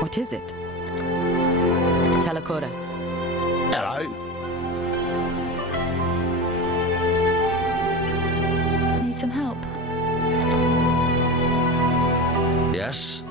What is it? Talakora. Hello. Need some help? Yes?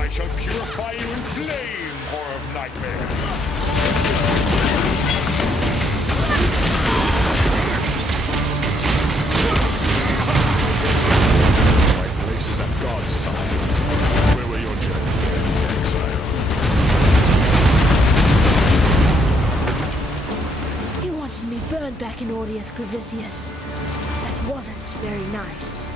I shall purify you in flame, horror of nightmare. My place is at God's side. Where will your journey end, Exile? He wanted me burned back in Audius Gravisius. That wasn't very nice.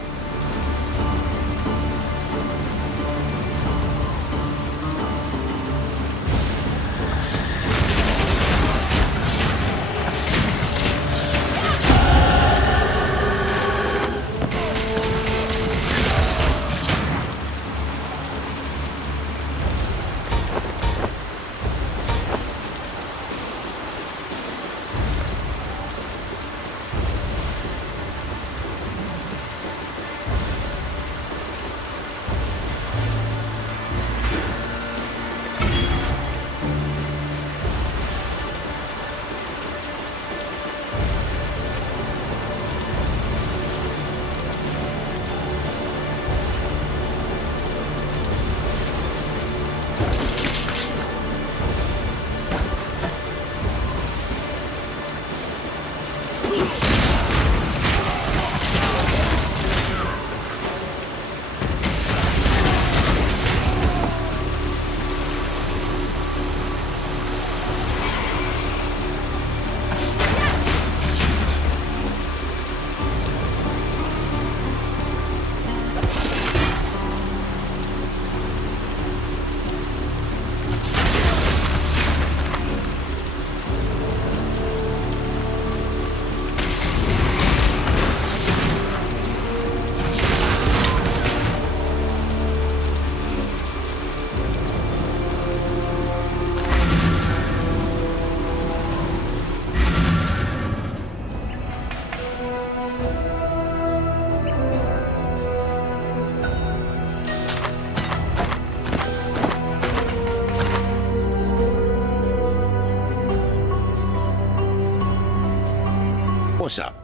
What's up?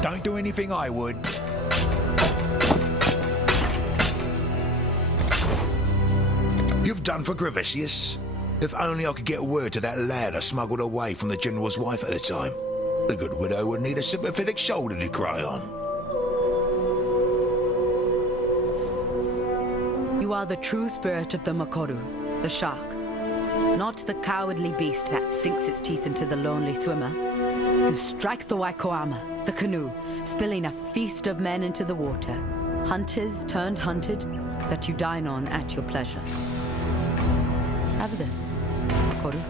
Don't do anything I would. You've done for Gravisius? If only I could get word to that lad I smuggled away from the General's wife at the time. The good widow would need a sympathetic shoulder to cry on. You are the true spirit of the Makoru, the shark. Not the cowardly beast that sinks its teeth into the lonely swimmer. You strike the Waikoama, the canoe, spilling a feast of men into the water. Hunters turned hunted, that you dine on at your pleasure. Have this, Makoru.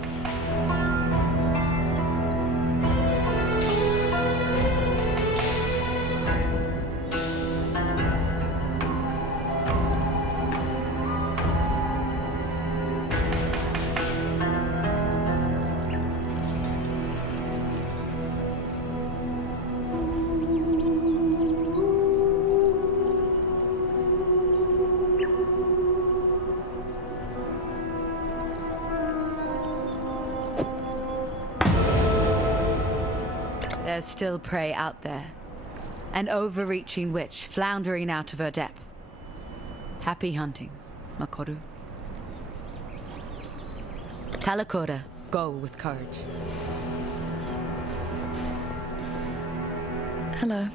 there's still prey out there. An overreaching witch floundering out of her depth. Happy hunting, Makoru. Talakura, go with courage. Hello.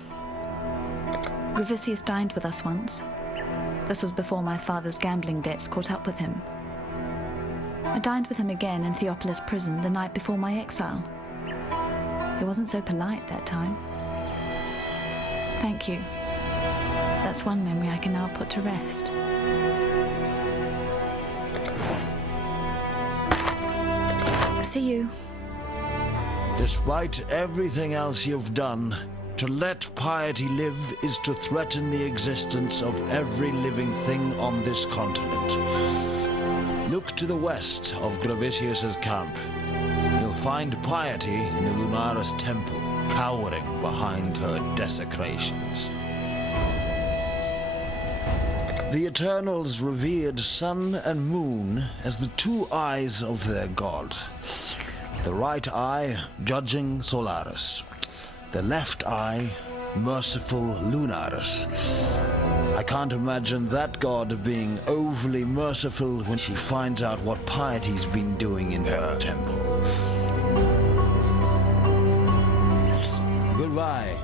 Gravisius dined with us once. This was before my father's gambling debts caught up with him. I dined with him again in Theopolis prison the night before my exile. He wasn't so polite that time. Thank you. That's one memory I can now put to rest. See you. Despite everything else you've done, to let piety live is to threaten the existence of every living thing on this continent. Look to the west of Gravisius's camp. You'll find piety in the Lunaris temple, cowering behind her desecrations. The Eternals revered sun and moon as the two eyes of their god. The right eye judging Solaris, the left eye merciful Lunaris. I can't imagine that god being overly merciful when she finds out what piety's been doing in her temple. Goodbye.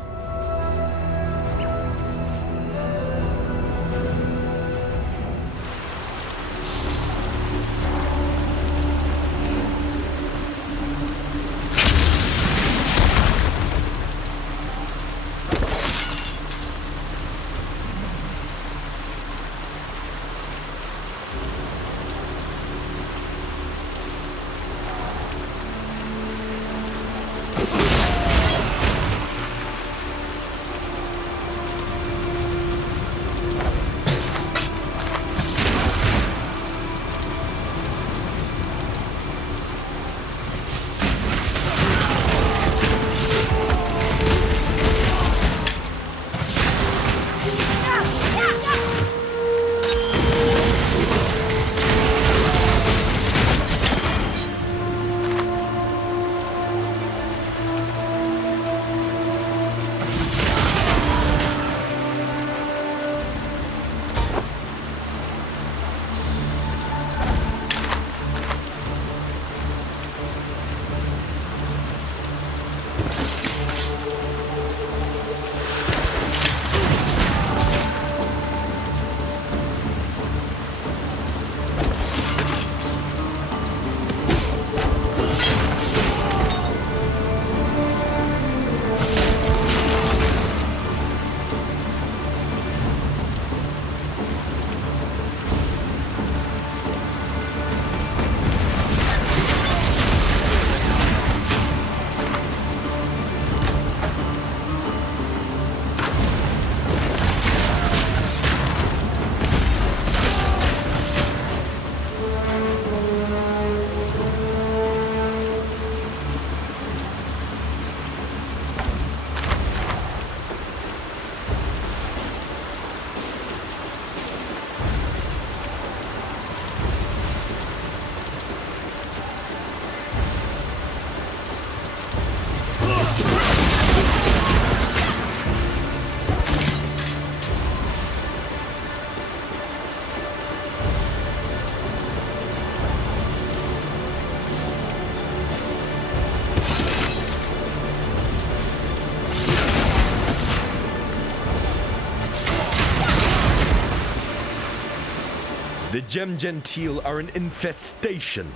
The Gem Gentile are an infestation.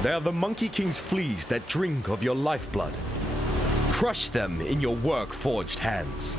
They are the Monkey King's fleas that drink of your lifeblood. Crush them in your work-forged hands.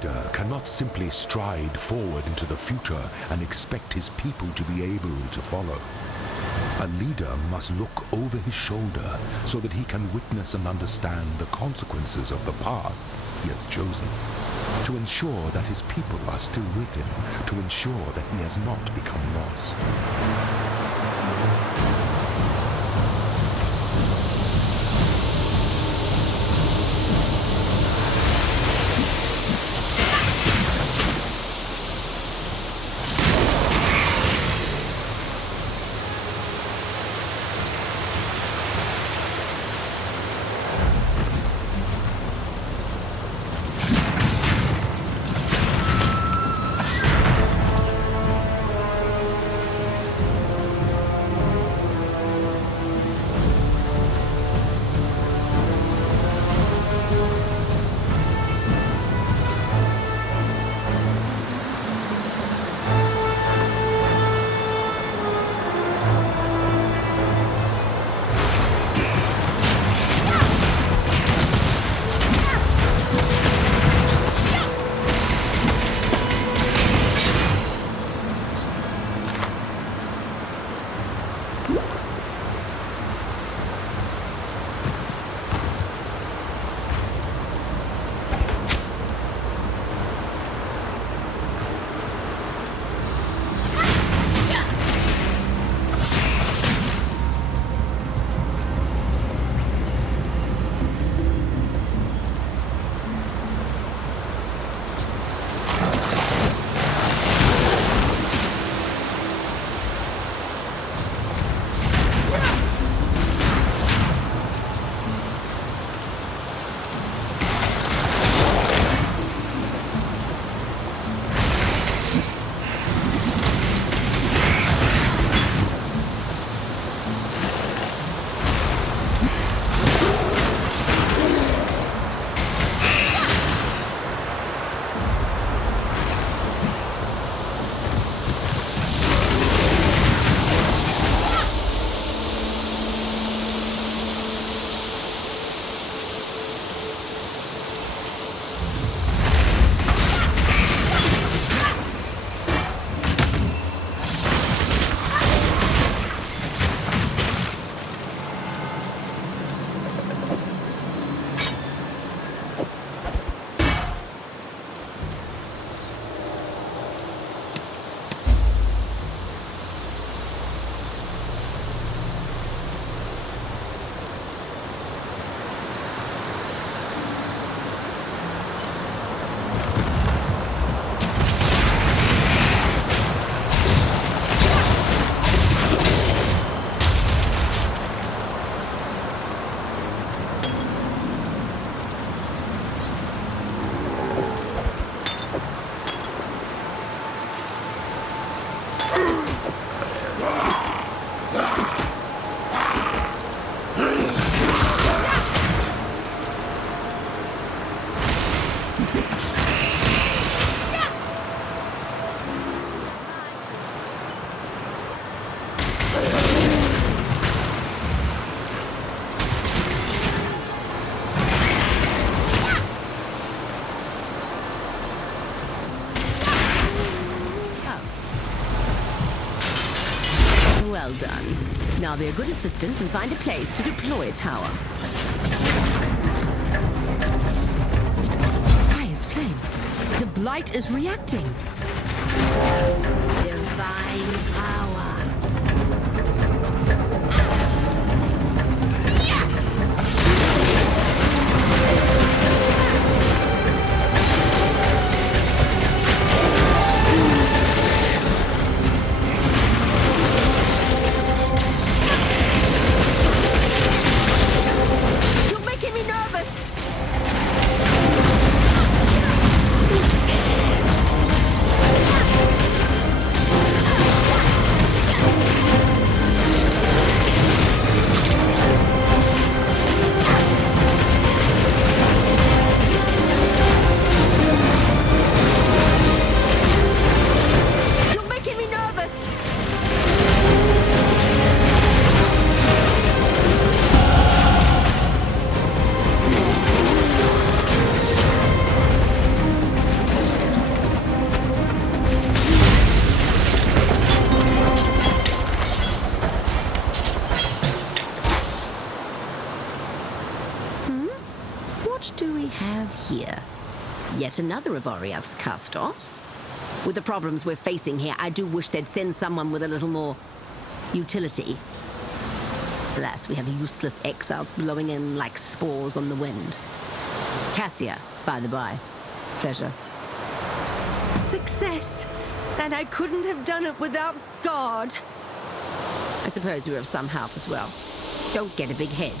leader cannot simply stride forward into the future and expect his people to be able to follow. A leader must look over his shoulder so that he can witness and understand the consequences of the path he has chosen, to ensure that his people are still with him, to ensure that he has not become lost. Well done. Now be a good assistant and find a place to deploy a tower. Fire is flame. The blight is reacting. Divine power. another of Oriath's cast-offs. With the problems we're facing here, I do wish they'd send someone with a little more utility. Alas, we have useless exiles blowing in like spores on the wind. Cassia, by the by. Pleasure. Success! And I couldn't have done it without God. I suppose you're of some help as well. Don't get a big head.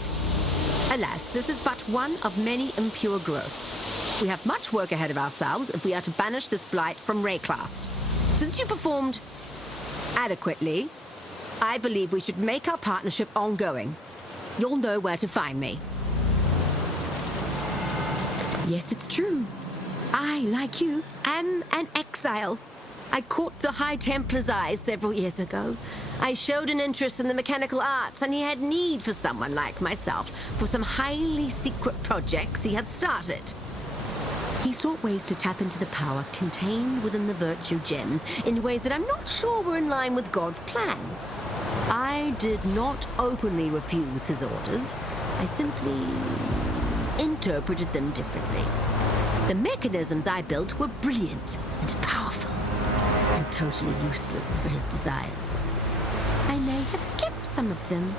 Alas, this is but one of many impure growths. We have much work ahead of ourselves if we are to banish this blight from Rayclast. Since you performed adequately, I believe we should make our partnership ongoing. You'll know where to find me. Yes, it's true. I, like you, am an exile. I caught the High Templar's eye several years ago. I showed an interest in the mechanical arts, and he had need for someone like myself for some highly secret projects he had started. He sought ways to tap into the power contained within the virtue gems in ways that I'm not sure were in line with God's plan. I did not openly refuse his orders. I simply interpreted them differently. The mechanisms I built were brilliant and powerful, and totally useless for his desires. I may have kept some of them.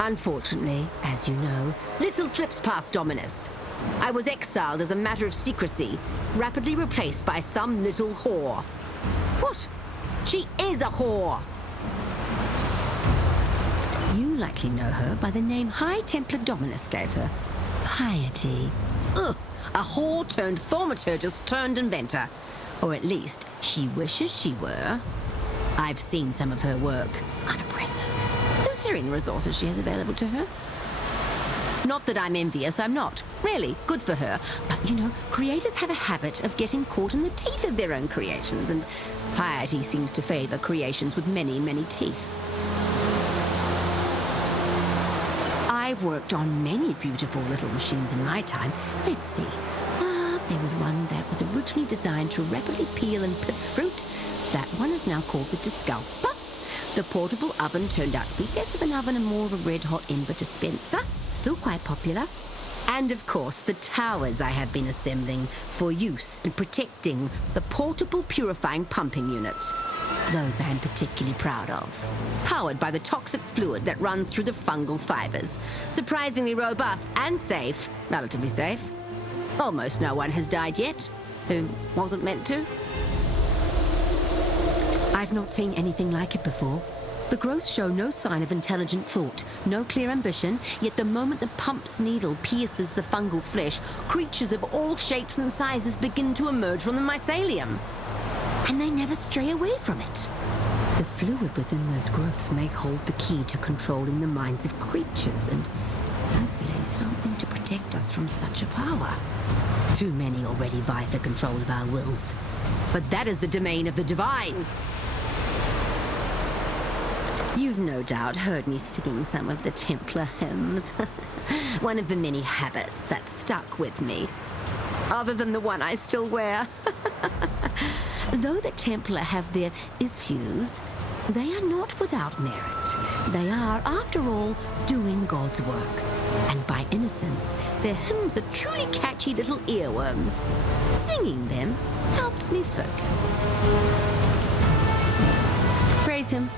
Unfortunately, as you know, little slips past Dominus. I was exiled as a matter of secrecy, rapidly replaced by some little whore. What? She is a whore! You likely know her by the name High Templar Dominus gave her. Piety. Ugh! A whore turned thaumaturgist turned inventor. Or at least, she wishes she were. I've seen some of her work. Unimpressive. Considering the resources she has available to her. Not that I'm envious, I'm not. Really, good for her. But, you know, creators have a habit of getting caught in the teeth of their own creations, and piety seems to favor creations with many, many teeth. I've worked on many beautiful little machines in my time. Let's see. There was one that was originally designed to rapidly peel and pith fruit. That one is now called the Disculper. The portable oven turned out to be less of an oven and more of a red-hot ember dispenser. Still quite popular. And of course, the towers I have been assembling for use in protecting the portable purifying pumping unit. Those I am particularly proud of. Powered by the toxic fluid that runs through the fungal fibers. Surprisingly robust and safe. Relatively safe. Almost no one has died yet, who wasn't meant to. I've not seen anything like it before. The growths show no sign of intelligent thought, no clear ambition, yet the moment the pump's needle pierces the fungal flesh, creatures of all shapes and sizes begin to emerge from the mycelium. And they never stray away from it. The fluid within those growths may hold the key to controlling the minds of creatures, and hopefully something to protect us from such a power. Too many already vie for control of our wills. But that is the domain of the divine. You've no doubt heard me singing some of the Templar hymns. One of the many habits that stuck with me. Other than the one I still wear. Though the Templar have their issues, they are not without merit. They are, after all, doing God's work. And by innocence, their hymns are truly catchy little earworms. Singing them helps me focus. Praise him.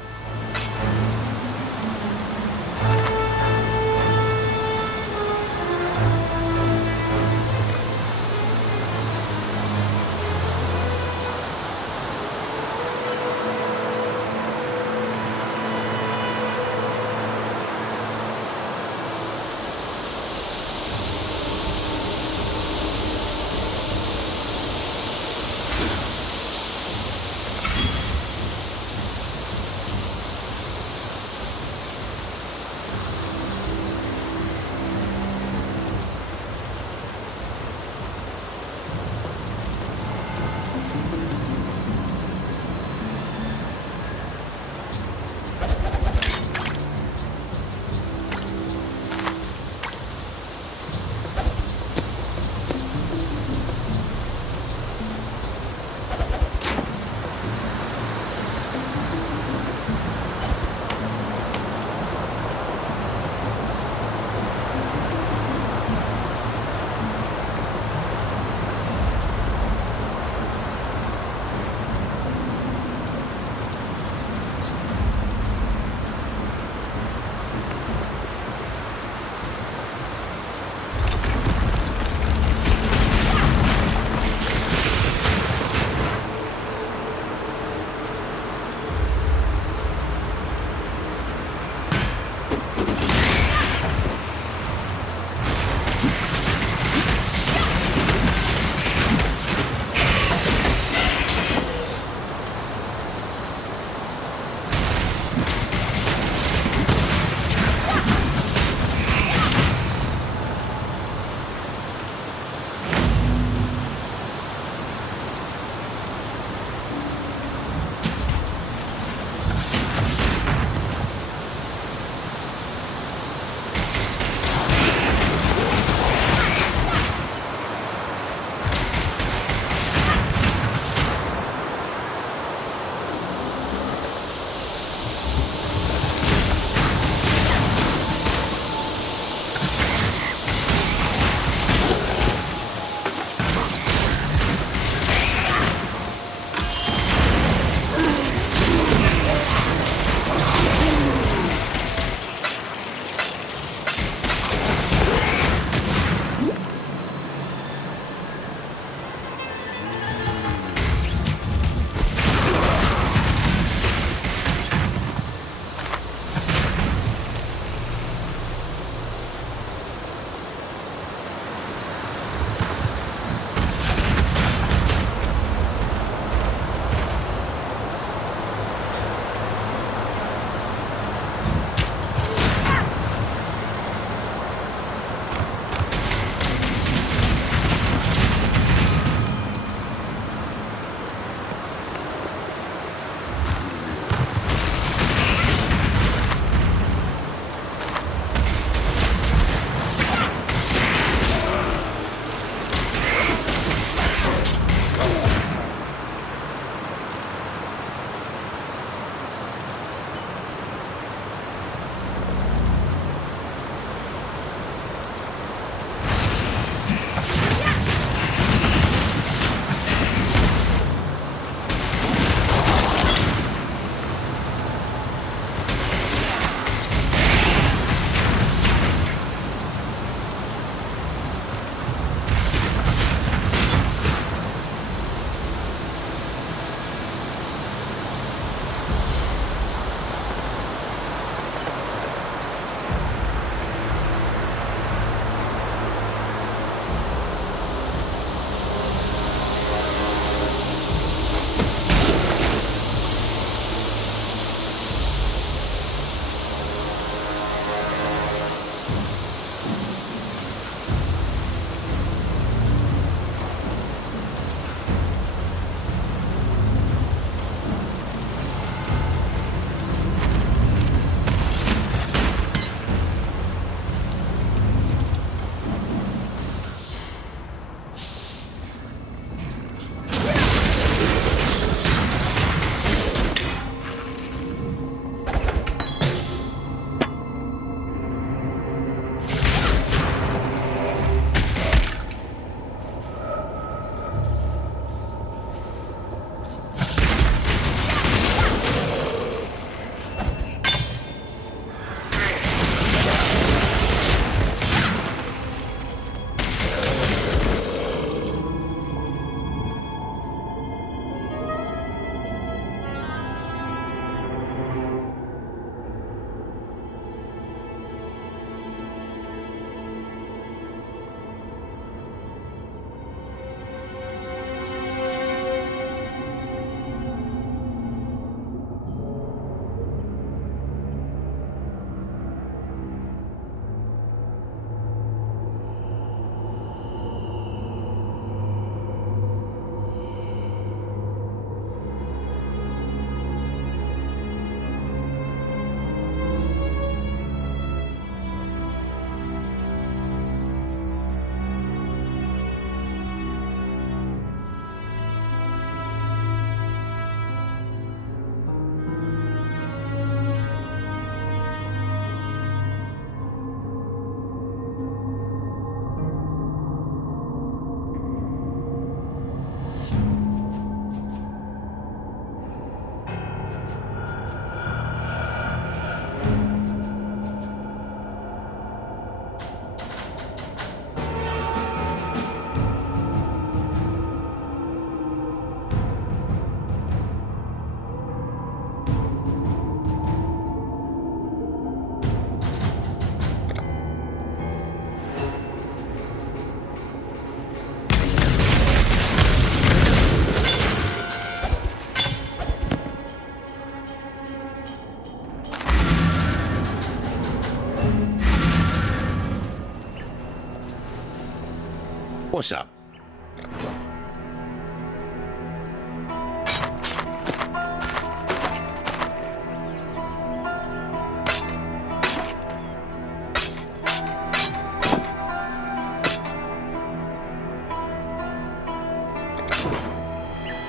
What's up?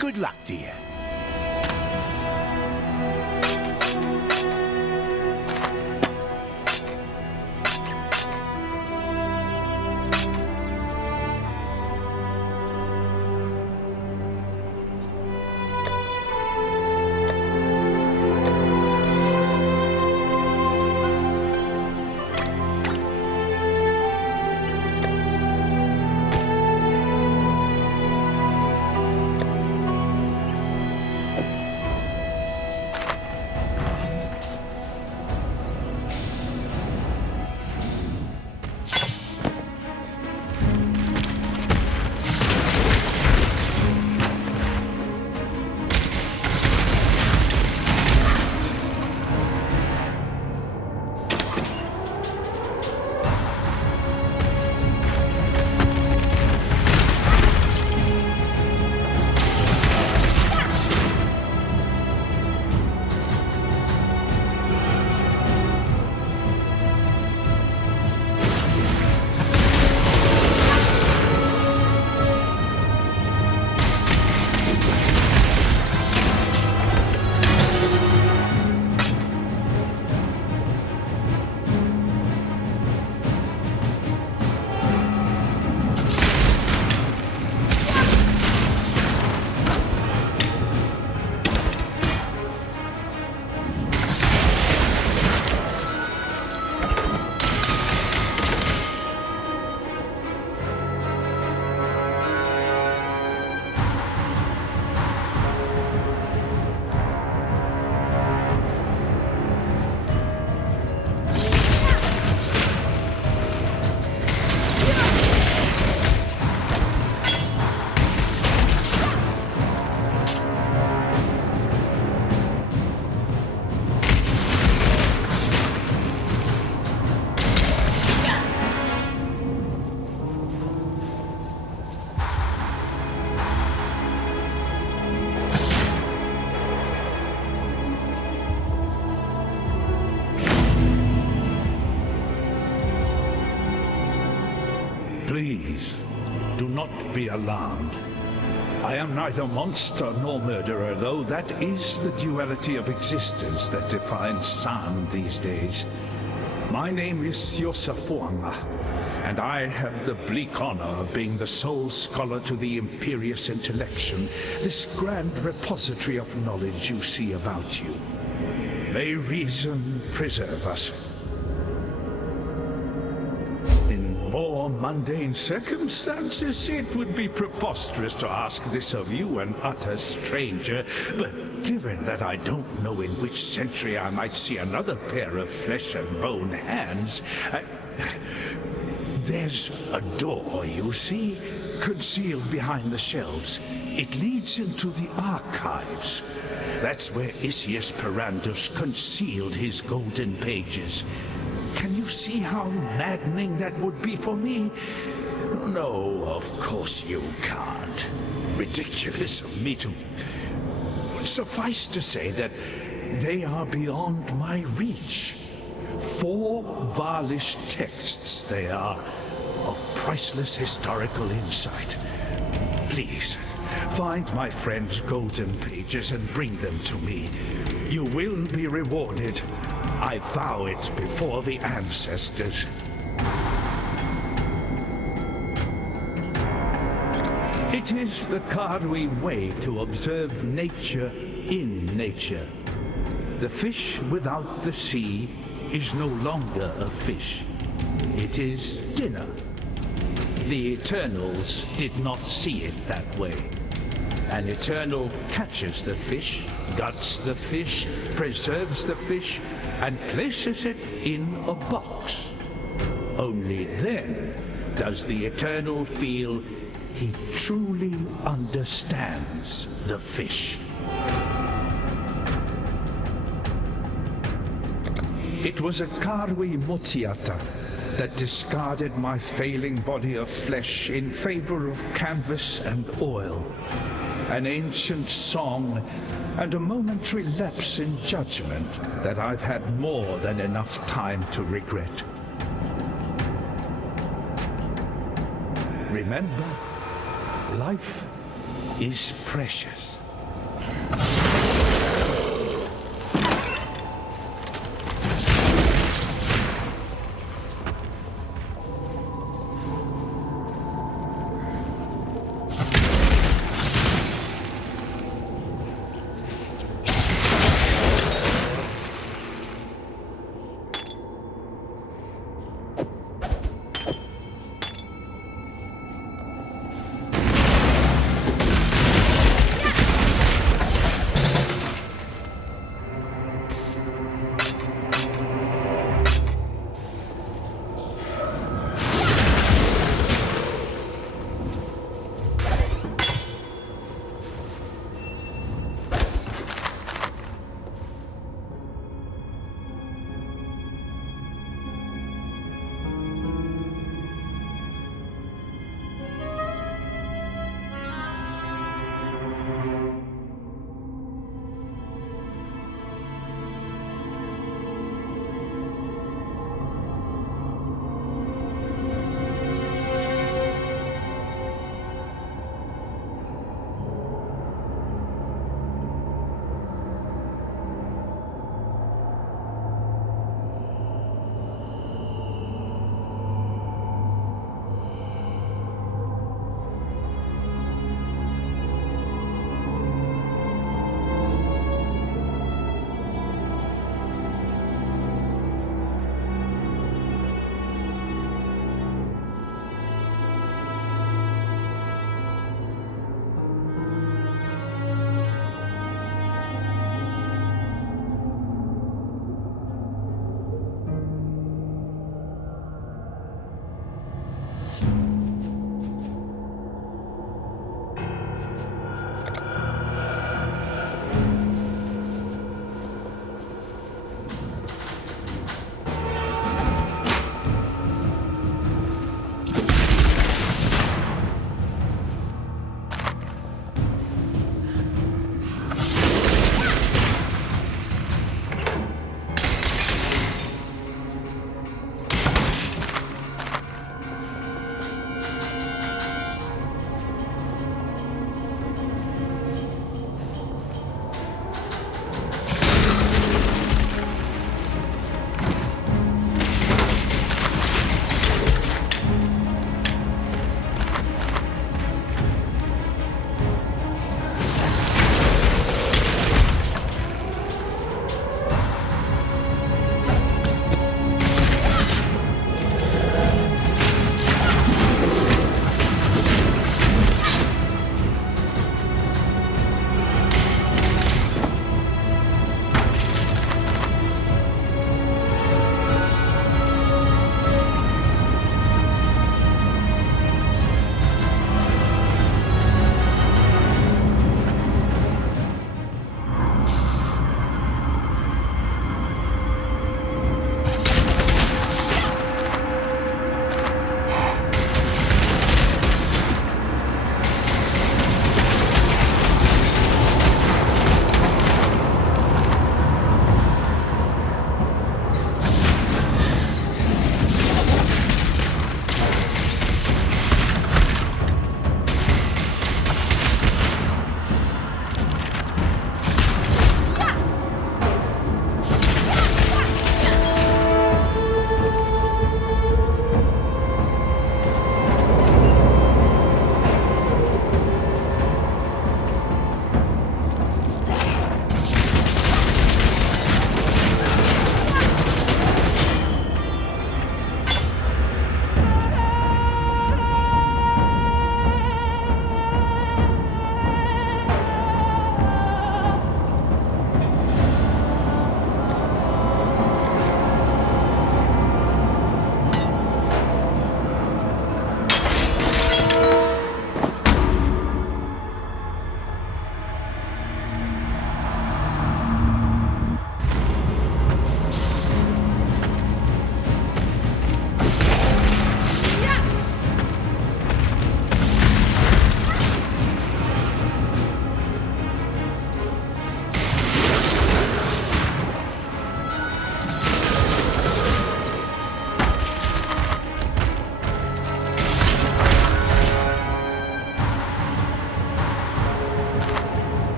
Good luck, dear. Please, do not be alarmed. I am neither monster nor murderer, though that is the duality of existence that defines San these days. My name is Yosafuanga, and I have the bleak honor of being the sole scholar to the Imperious Intellection, this grand repository of knowledge you see about you. May reason preserve us. In more mundane circumstances, it would be preposterous to ask this of you, an utter stranger, but given that I don't know in which century I might see another pair of flesh and bone hands, there's a door, you see, concealed behind the shelves. It leads into the archives. That's where Isius Perandus concealed his golden pages. Can you see how maddening that would be for me? No, of course you can't. Ridiculous of me to... Suffice to say that they are beyond my reach. 4 Varlish texts they are, of priceless historical insight. Please, find my friend's golden pages and bring them to me. You will be rewarded. I vow it before the ancestors. It is the Karwi way to observe nature in nature. The fish without the sea is no longer a fish. It is dinner. The Eternals did not see it that way. An Eternal catches the fish, guts the fish, preserves the fish, and places it in a box. Only then does the Eternal feel he truly understands the fish. It was a Karwi Motiata, that discarded my failing body of flesh in favor of canvas and oil, an ancient song, and a momentary lapse in judgment that I've had more than enough time to regret. Remember, life is precious.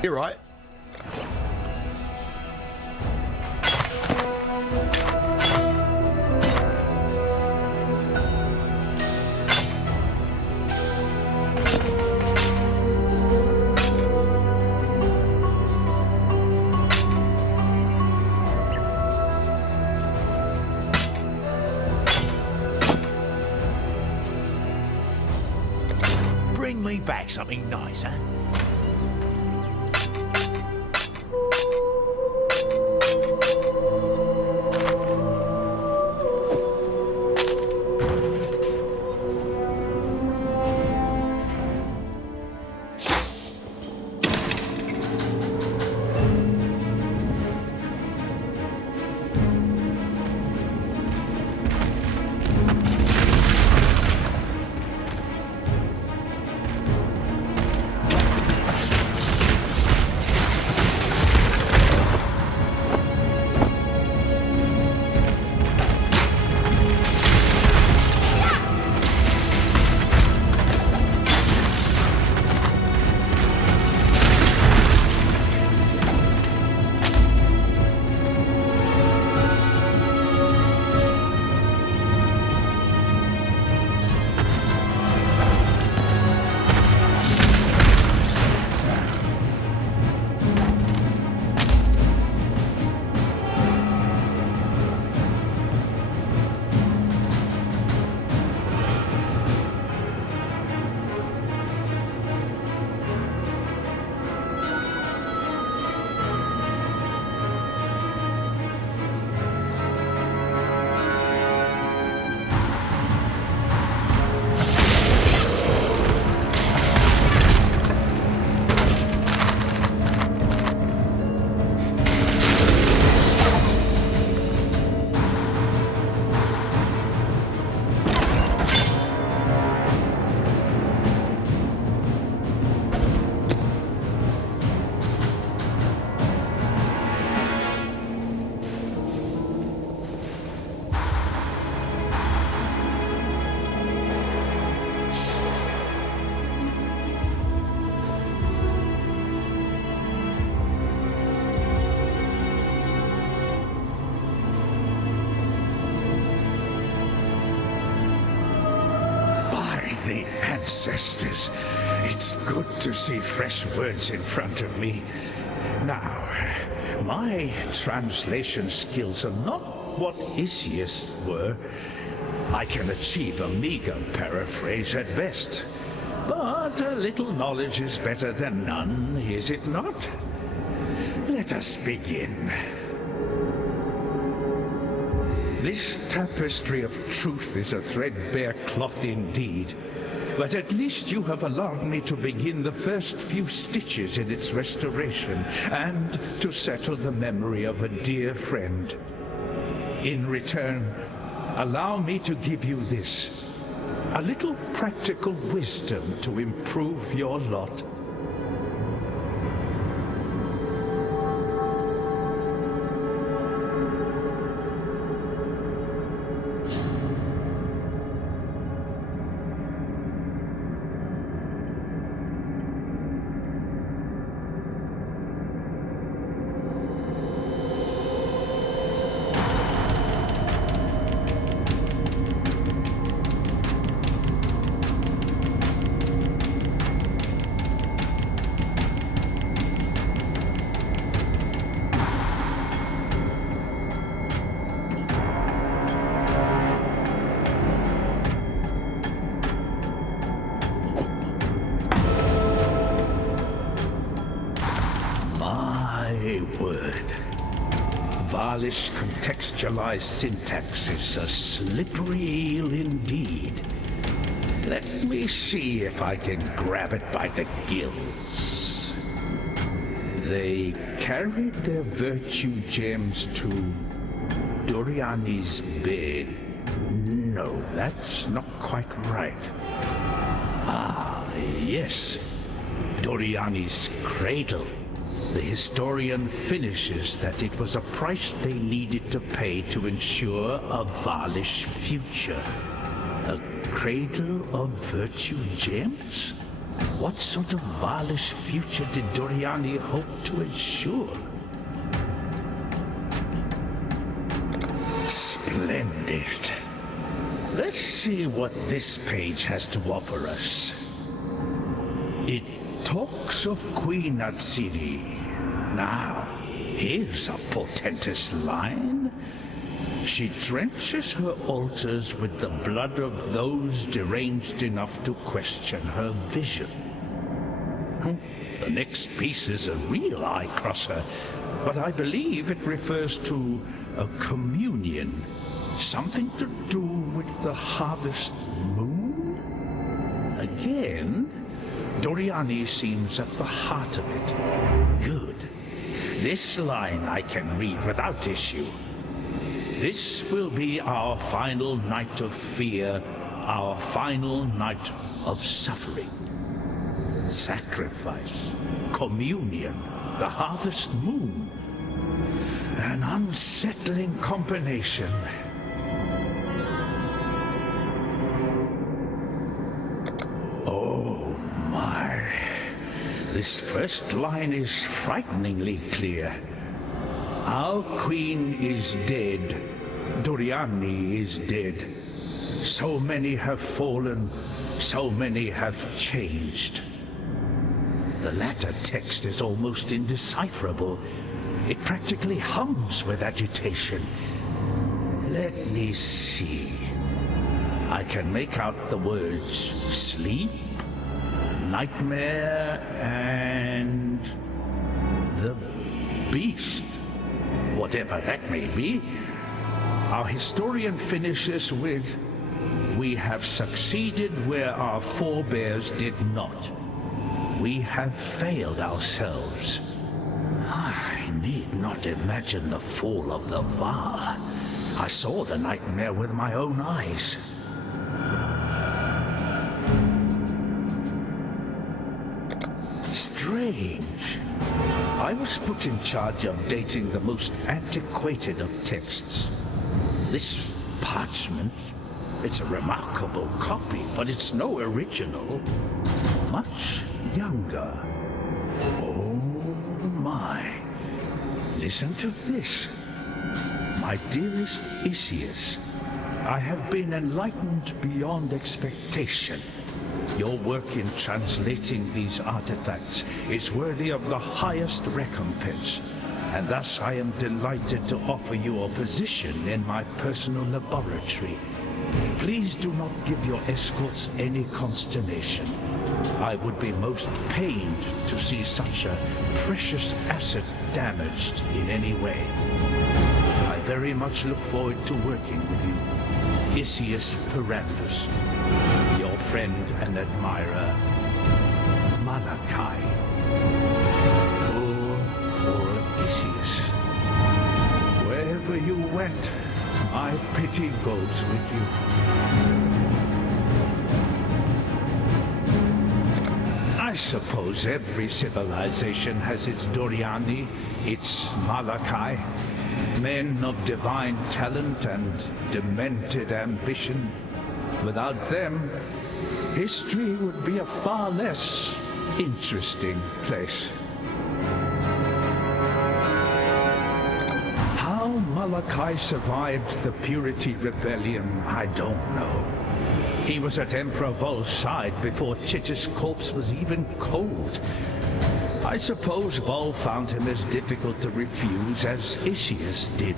You're right. Bring me back something nice, huh? The ancestors. It's good to see fresh words in front of me. Now, my translation skills are not what Isius were. I can achieve a meager paraphrase at best. But a little knowledge is better than none, is it not? Let us begin. This tapestry of truth is a threadbare cloth indeed, but at least you have allowed me to begin the first few stitches in its restoration, and to settle the memory of a dear friend. In return, allow me to give you this, a little practical wisdom to improve your lot. Valish contextualized syntax is a slippery eel indeed. Let me see if I can grab it by the gills. They carried their virtue gems to Doriani's bed. No, that's not quite right. Ah, yes. Doriani's cradle. The historian finishes that it was a price they needed to pay to ensure a Valish future. A cradle of virtue gems? What sort of varlish future did Doriani hope to ensure? Splendid. Let's see what this page has to offer us. It talks of Queen Atsiri. Now, here's a portentous line. She drenches her altars with the blood of those deranged enough to question her vision. The next piece is a real eye-crosser, but I believe it refers to a communion. Something to do with the harvest moon? Again, Doriani seems at the heart of it. Good. This line I can read without issue. This will be our final night of fear, our final night of suffering. Sacrifice, communion, the harvest moon. An unsettling combination. Oh my. This first line is frighteningly clear. Our queen is dead. Doriani is dead. So many have fallen, so many have changed. The latter text is almost indecipherable. It practically hums with agitation. Let me see. I can make out the words sleep, nightmare, and the beast. Whatever that may be, our historian finishes with, "We have succeeded where our forebears did not. We have failed ourselves." I need not imagine the fall of the Val. I saw the nightmare with my own eyes. Strange. I was put in charge of dating the most antiquated of texts. This parchment, it's a remarkable copy, but it's no original. Much younger. Oh my. Listen to this. My dearest Isius, I have been enlightened beyond expectation. Your work in translating these artifacts is worthy of the highest recompense, and thus I am delighted to offer you a position in my personal laboratory. Please do not give your escorts any consternation. I would be most pained to see such a precious asset damaged in any way. I very much look forward to working with you. Isius Perandus, your friend and admirer, Malachi. Poor Isius. Wherever you went, my pity goes with you. I suppose every civilization has its Doriani, its Malachi, men of divine talent and demented ambition. Without them, history would be a far less interesting place. How Malachi survived the Purity Rebellion, I don't know. He was at Emperor Vol's side before Chich's corpse was even cold. I suppose Vol found him as difficult to refuse as Isius did.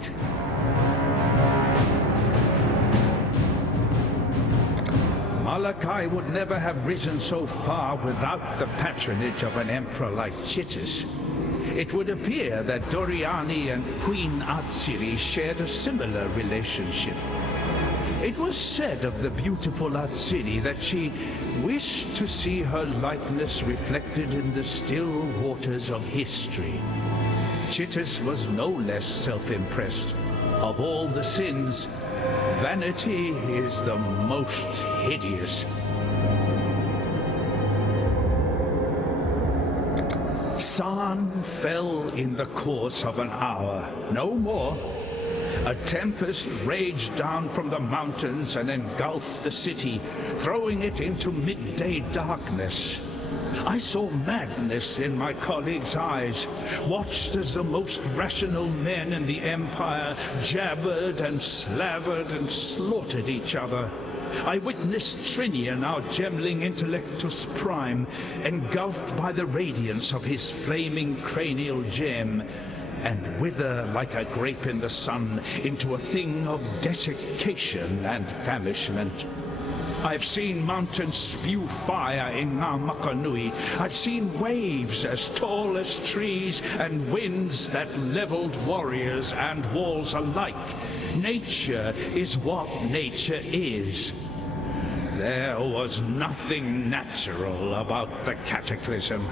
Malachi would never have risen so far without the patronage of an emperor like Chichis. It would appear that Doriani and Queen Atsiri shared a similar relationship. It was said of the beautiful Atsiri that she wished to see her likeness reflected in the still waters of history. Chitis was no less self-impressed. Of all the sins, vanity is the most hideous. San fell in the course of an hour, no more. A tempest raged down from the mountains and engulfed the city, throwing it into midday darkness. I saw madness in my colleagues' eyes, watched as the most rational men in the Empire jabbered and slavered and slaughtered each other. I witnessed Trinian, our gemling intellectus prime, engulfed by the radiance of his flaming cranial gem, and wither like a grape in the sun into a thing of desiccation and famishment. I've seen mountains spew fire in Ngamakanui. I've seen waves as tall as trees and winds that leveled warriors and walls alike. Nature is what nature is. There was nothing natural about the cataclysm.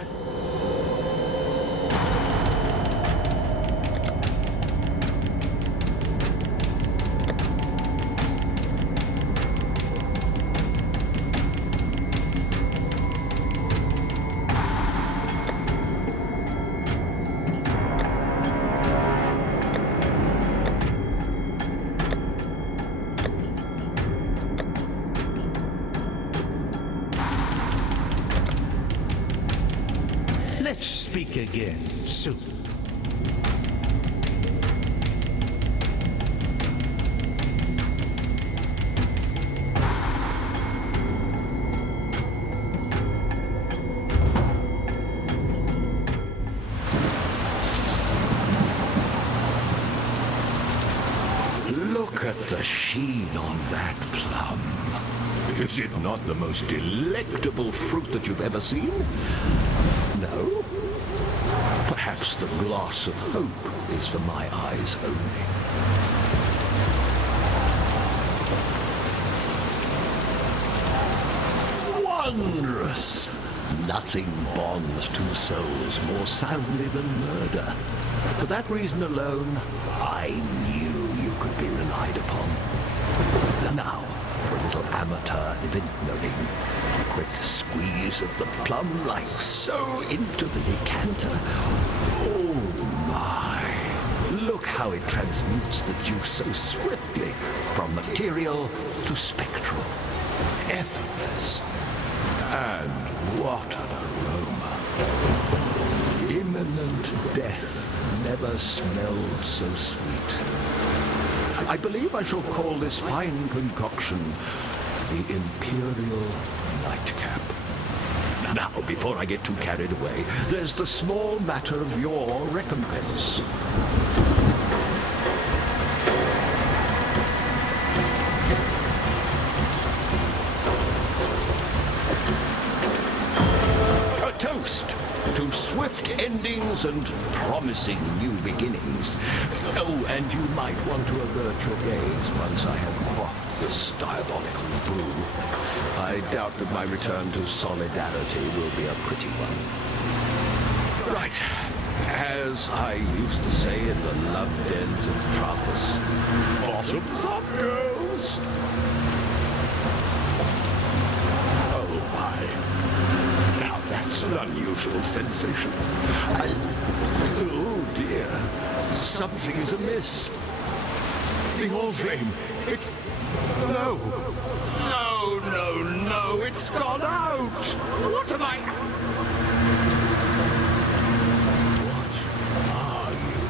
Let's speak again soon. Look at the sheen on that plum. Is it not the most delectable fruit that you've ever seen? No? Perhaps the gloss of hope is for my eyes only. Wondrous! Nothing bonds two souls more soundly than murder. For that reason alone, I knew you could be relied upon. Now, for a little amateur vintnering. A quick squeeze of the plum, like so, into the decanter. Oh my! Look how it transmutes the juice so swiftly from material to spectral. Effortless. And what an aroma. Imminent death never smelled so sweet. I believe I shall call this fine concoction the Imperial Nightcap. Now, before I get too carried away, there's the small matter of your recompense. A toast to swift endings and promising new beginnings. Oh, and you might want to avert your gaze once I have quaffed this diabolical brew. I doubt that my return to solidarity will be a pretty one. Right. As I used to say in the love dens of Trophus, bottoms up, girls! Oh, my. Now that's an unusual sensation. Oh, dear. Something's amiss. The All Flame. It's... No. No. It's gone out. What am I... What are you?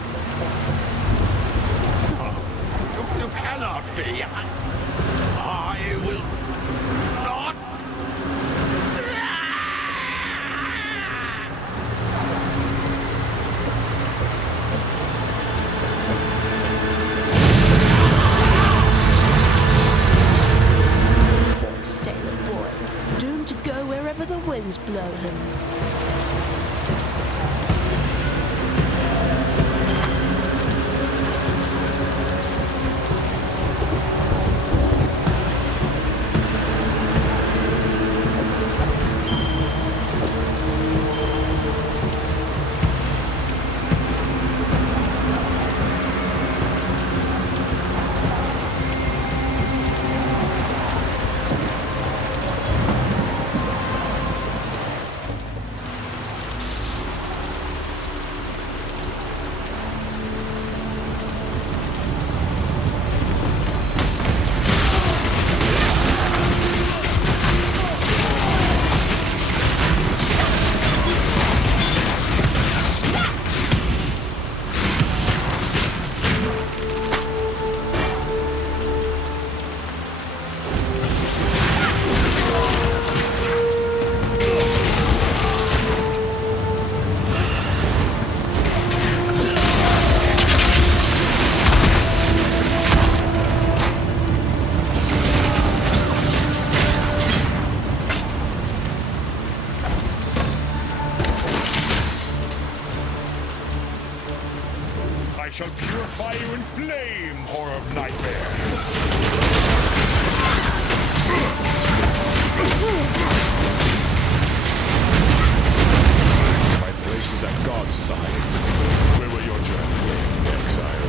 Oh, you cannot be. I will not... Sailor boy, doomed to go wherever the winds blow him. I shall purify you in flame, horror of nightmare. My place is at God's side. Where will your journey end, Exile?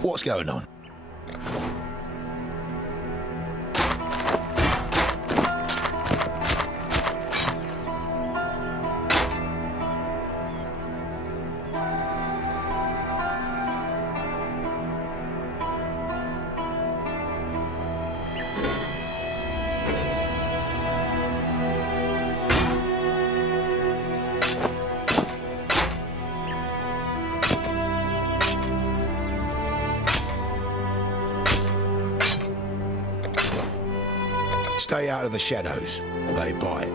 What's going on? Stay out of the shadows. They bite.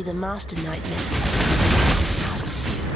be the Master Nightmare. Fast as you.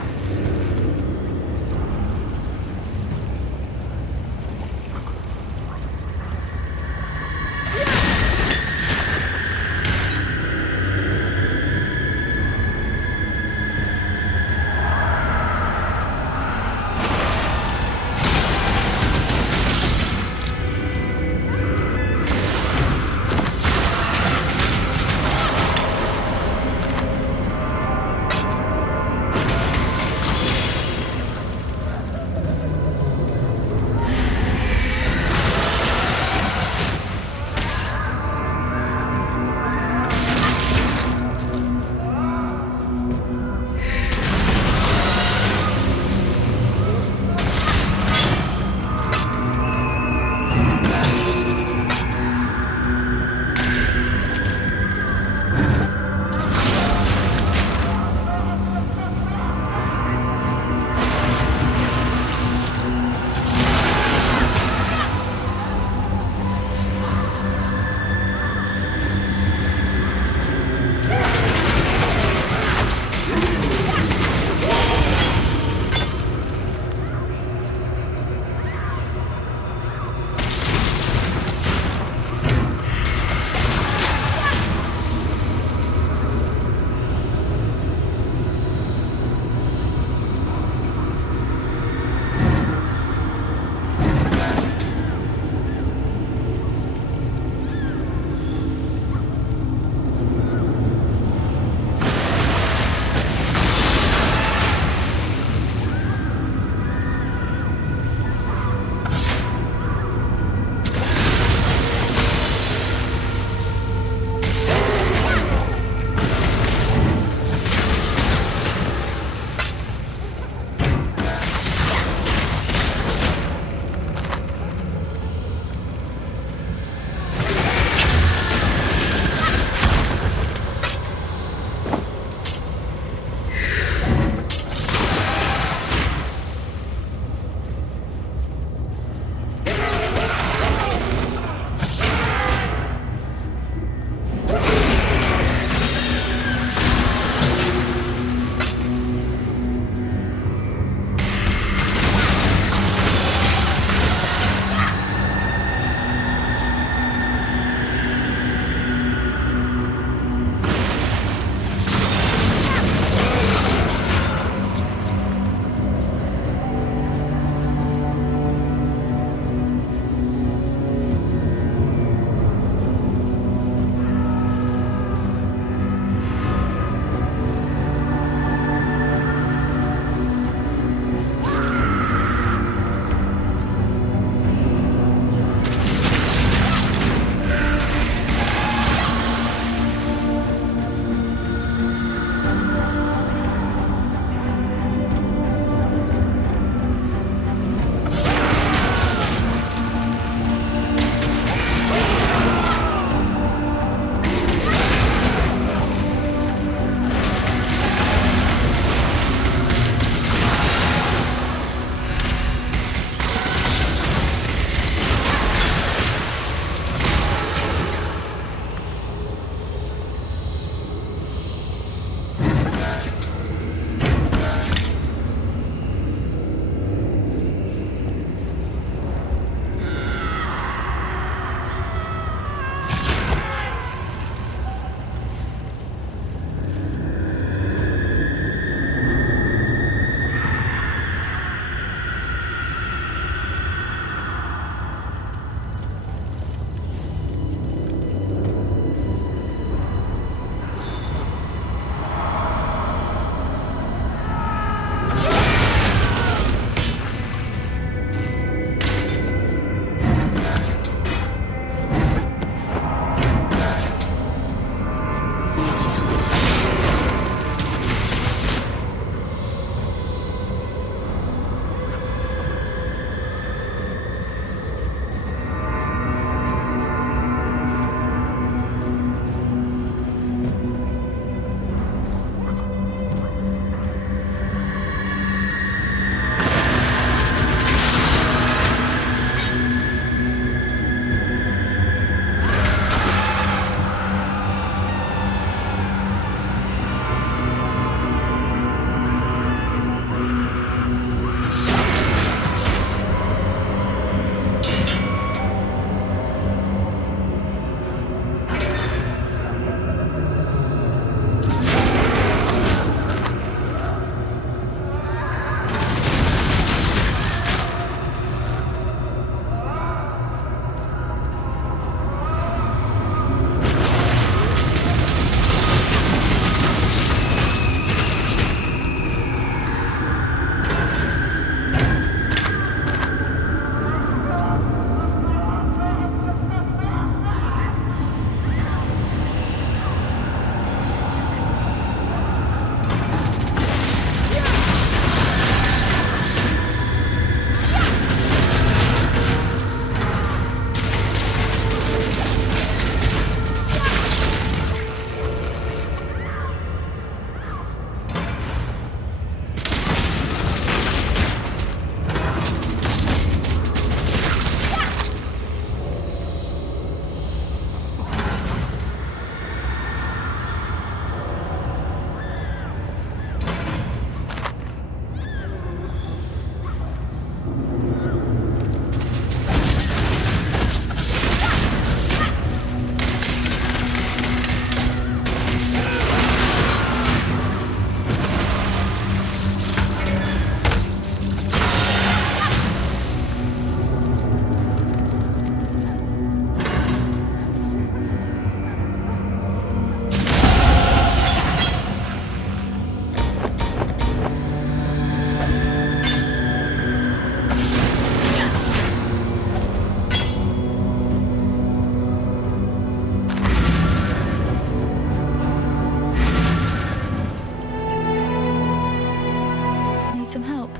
some help.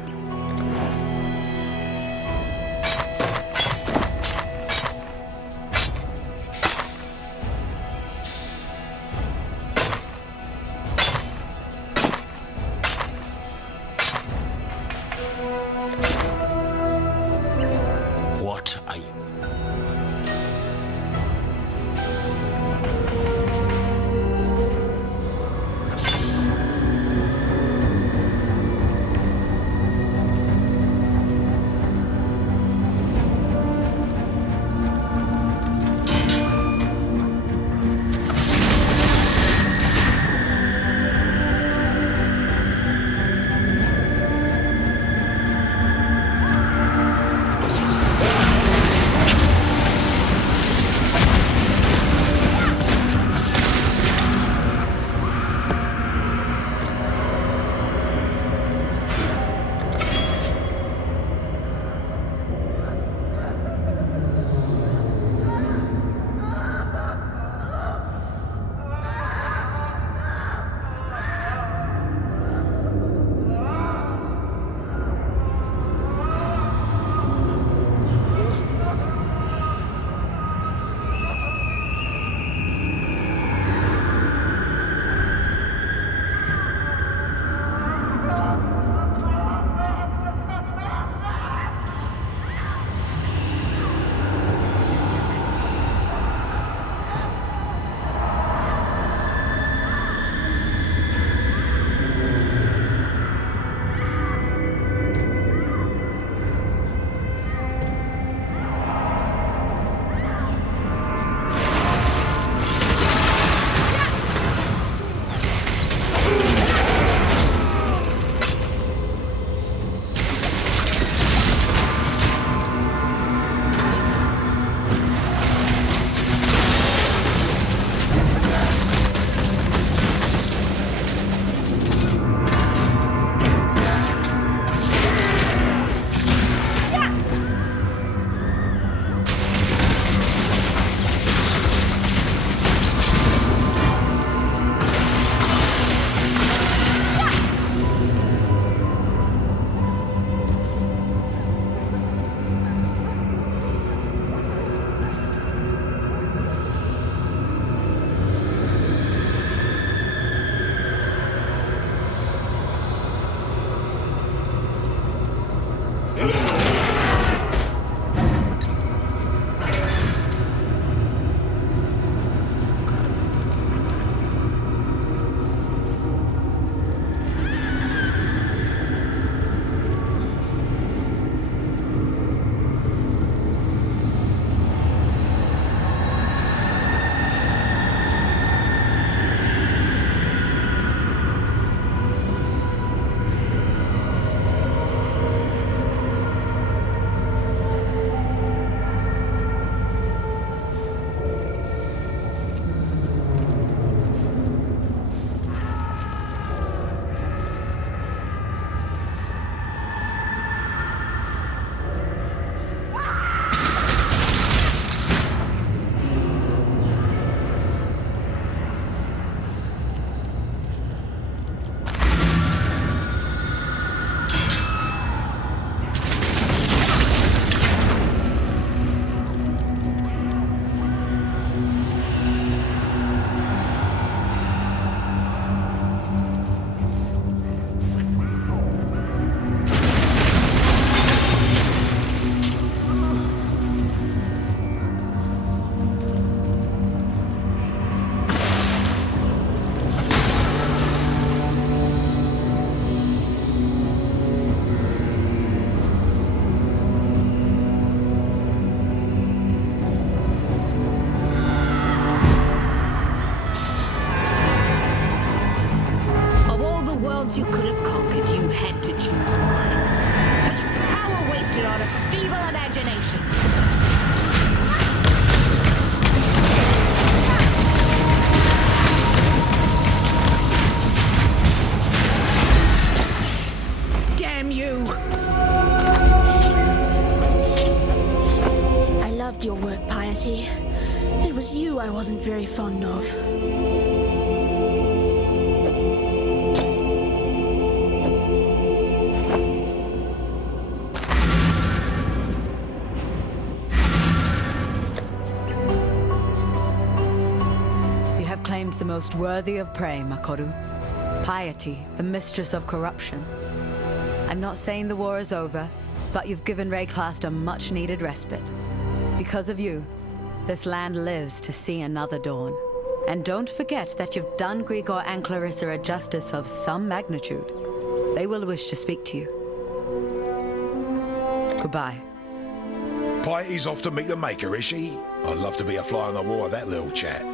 What are you? you could have conquered, you had to choose mine. Such power wasted on a feeble imagination. Damn you! I loved your work, Piety. It was you I wasn't very fond of. the most worthy of prey, Makoru. Piety, the mistress of corruption. I'm not saying the war is over, but you've given Rayclast a much-needed respite. Because of you, this land lives to see another dawn. And don't forget that you've done Grigor and Clarissa a justice of some magnitude. They will wish to speak to you. Goodbye. Piety's off to meet the Maker, is she? I'd love to be a fly on the wall of that little chat.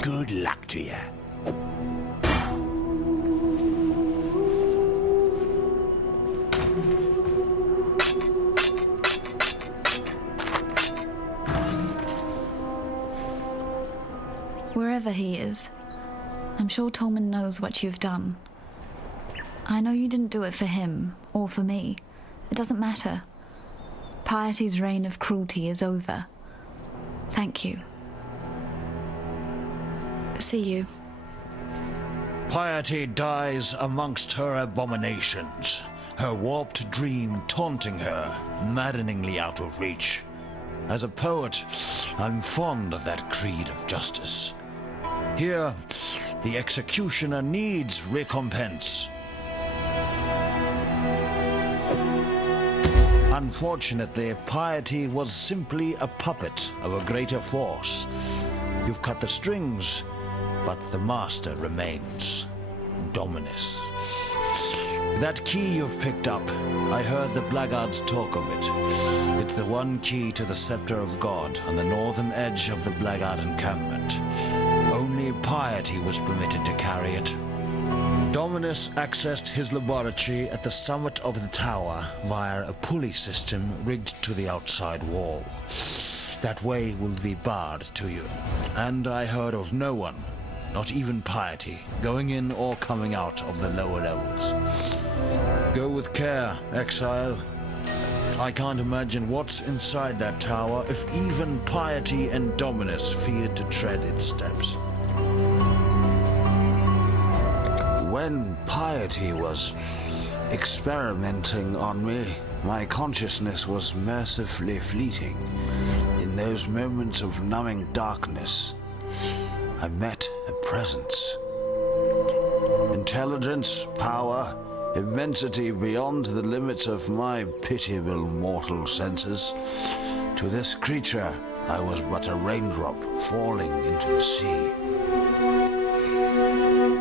Good luck to you. Wherever he is, I'm sure Tolman knows what you've done. I know you didn't do it for him, or for me. It doesn't matter. Piety's reign of cruelty is over. Thank you. See you. Piety dies amongst her abominations, her warped dream taunting her, maddeningly out of reach. As a poet, I'm fond of that creed of justice. Here, the executioner needs recompense. Unfortunately, Piety was simply a puppet of a greater force. You've cut the strings, but the master remains. Dominus. That key you've picked up, I heard the blackguards talk of it. It's the one key to the scepter of God on the northern edge of the blackguard encampment. Only Piety was permitted to carry it. Dominus accessed his laboratory at the summit of the tower via a pulley system rigged to the outside wall. That way will be barred to you. And I heard of no one, not even Piety, going in or coming out of the lower levels. Go with care, Exile. I can't imagine what's inside that tower if even Piety and Dominus feared to tread its steps. When Piety was experimenting on me, my consciousness was mercifully fleeting. In those moments of numbing darkness, I met a presence. Intelligence, power, immensity beyond the limits of my pitiable mortal senses. To this creature, I was but a raindrop falling into the sea.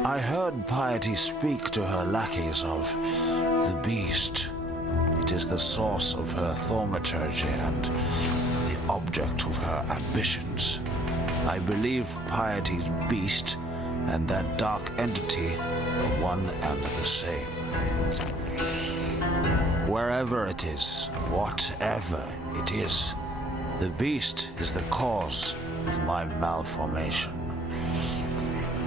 I heard Piety speak to her lackeys of the beast. It is the source of her thaumaturgy and the object of her ambitions. I believe Piety's beast and that dark entity are one and the same. Wherever it is, whatever it is, the beast is the cause of my malformation.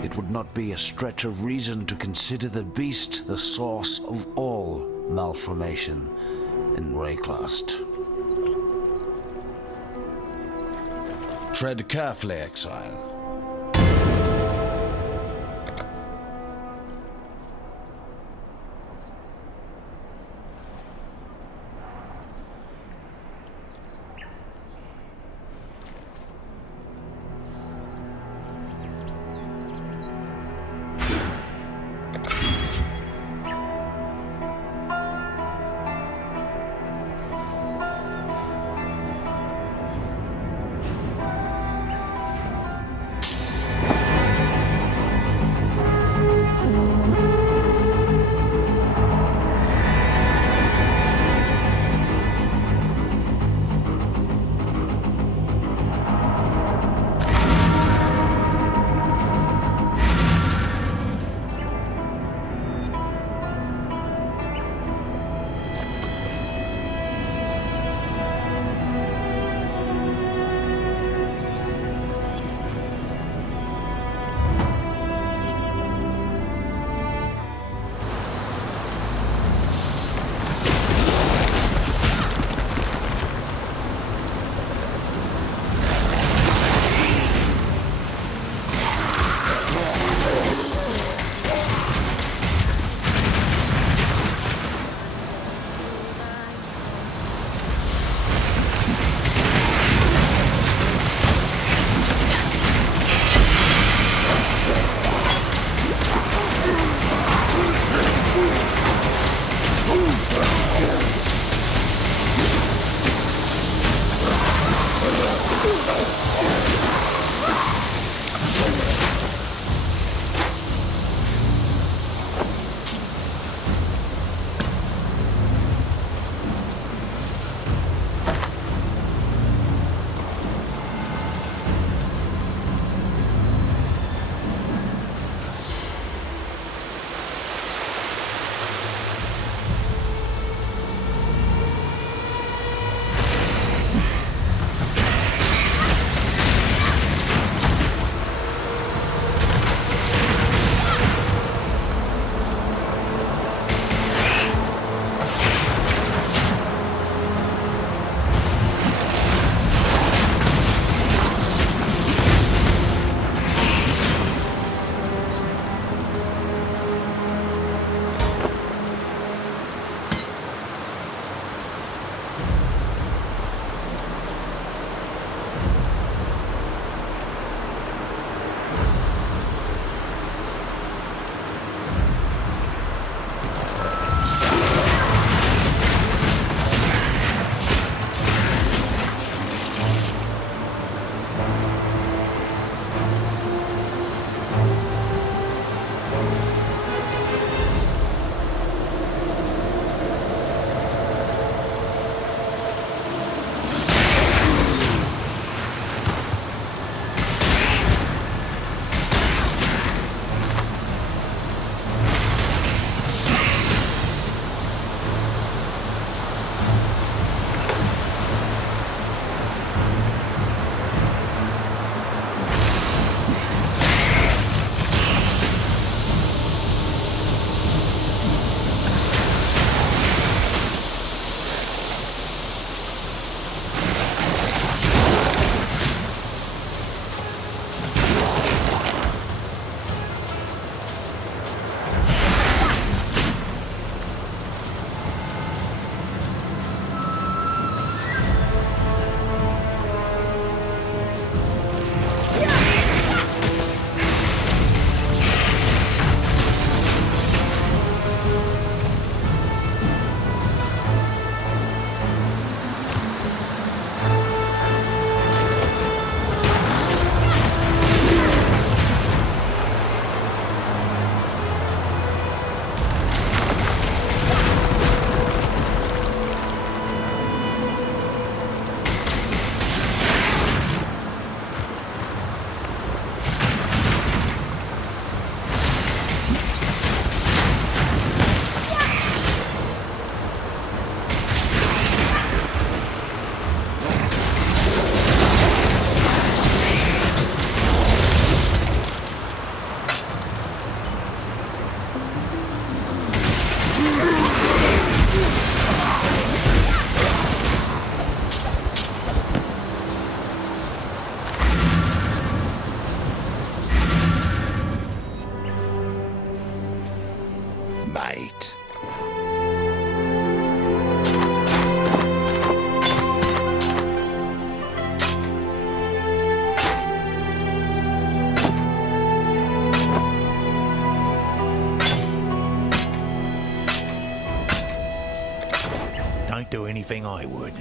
It would not be a stretch of reason to consider the beast the source of all malformation in Rayclast. Tread carefully, Exile. don't do anything I would.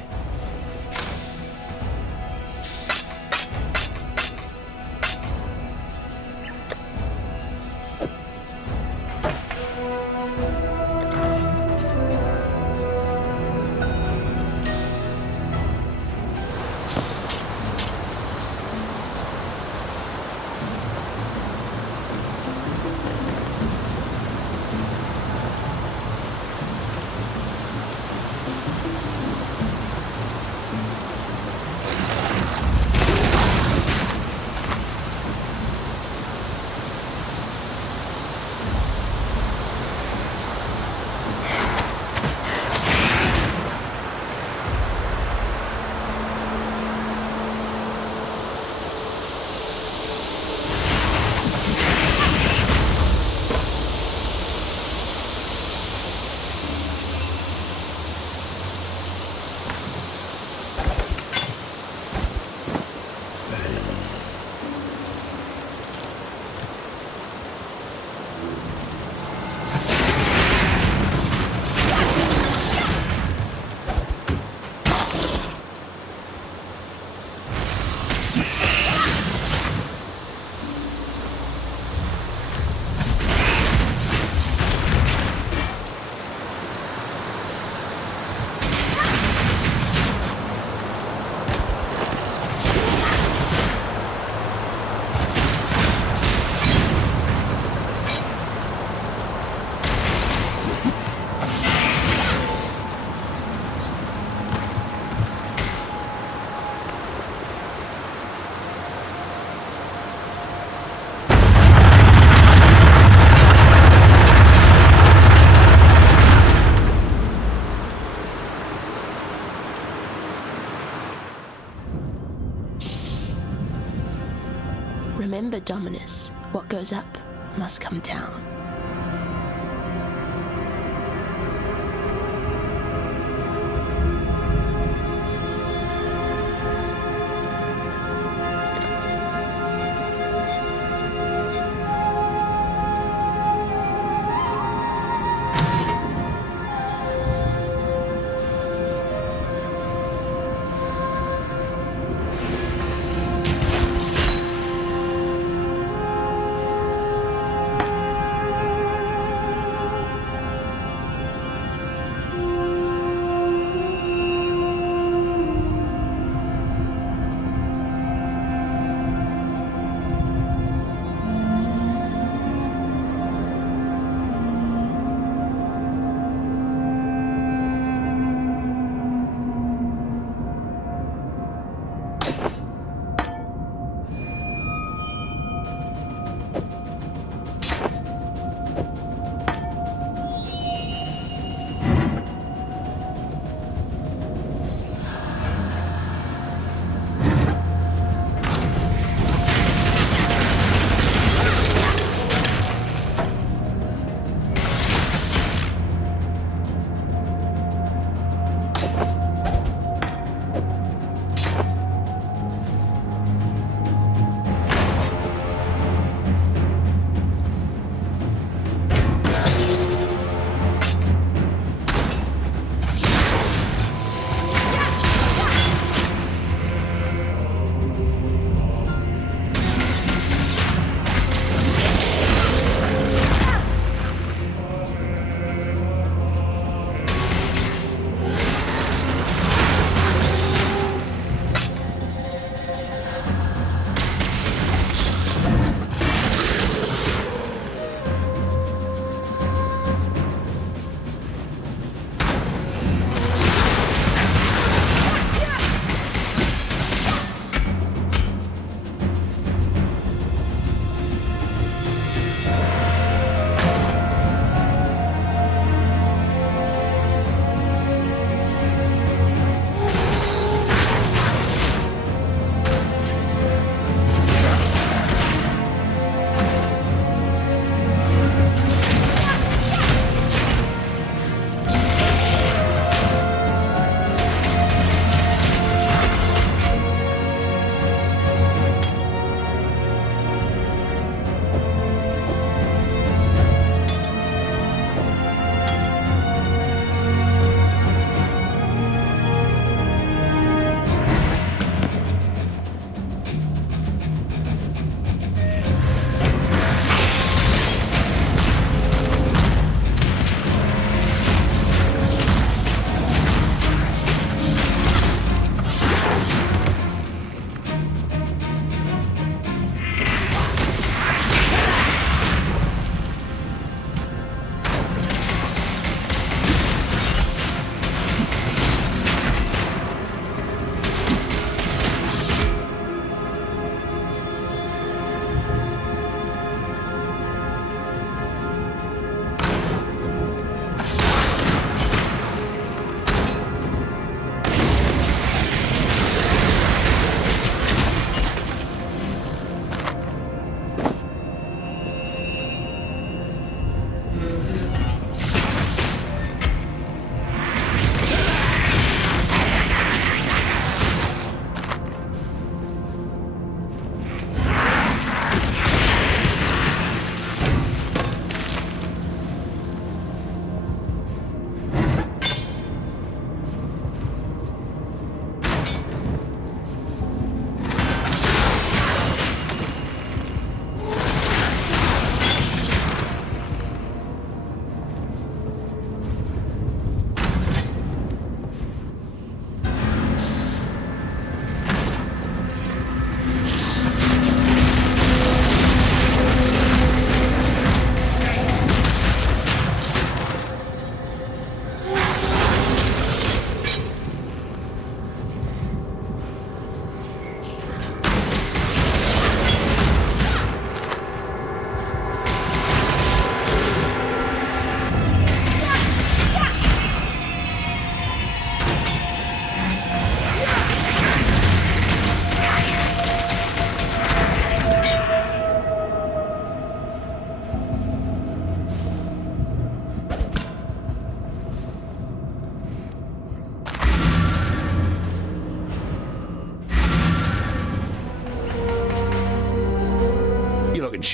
Remember, Dominus, what goes up must come down.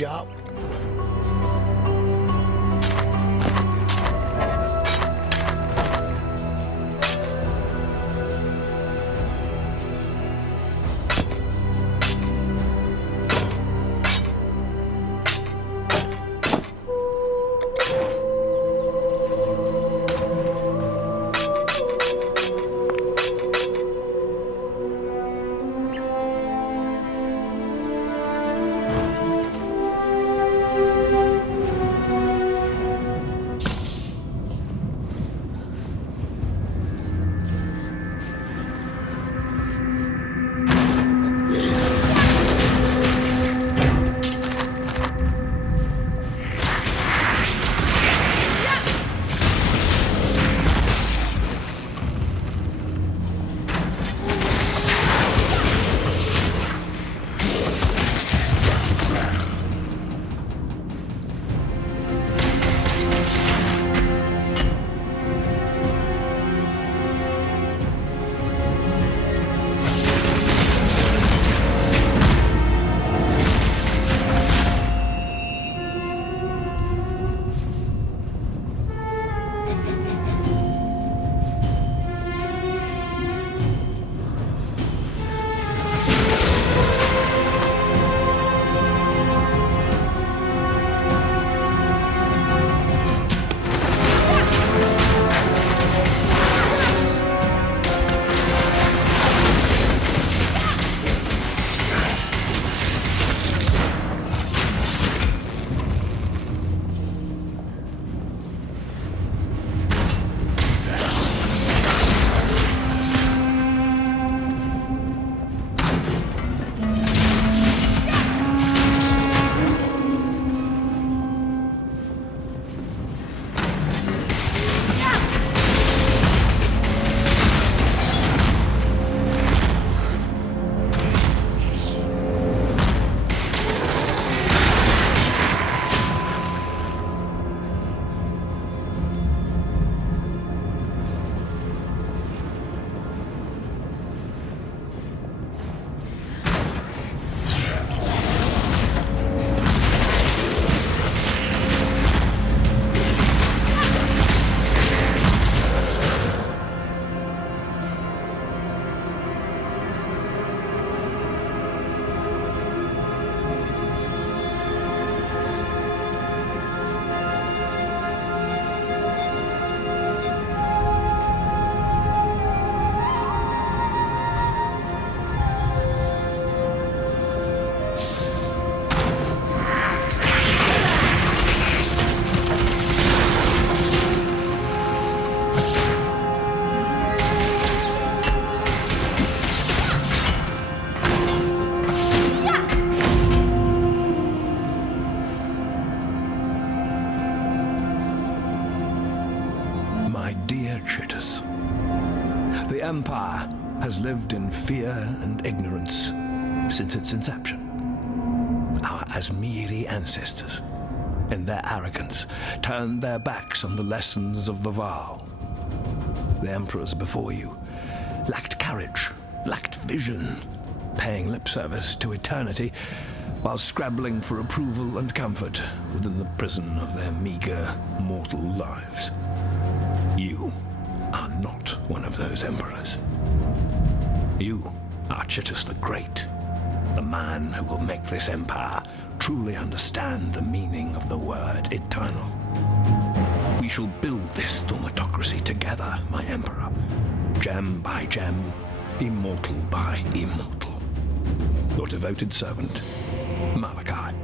sharp. The Empire has lived in fear and ignorance since its inception. Our Asmiri ancestors, in their arrogance, turned their backs on the lessons of the Val. The emperors before you lacked courage, lacked vision, paying lip service to eternity while scrabbling for approval and comfort within the prison of their meager mortal lives. You are not one of those emperors. You are Chittus the Great, the man who will make this empire truly understand the meaning of the word eternal. We shall build this thaumatocracy together, my emperor, gem by gem, immortal by immortal. Your devoted servant, Malachi.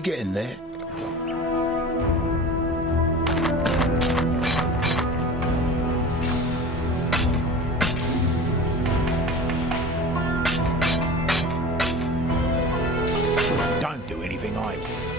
you getting there? Don't do anything I want.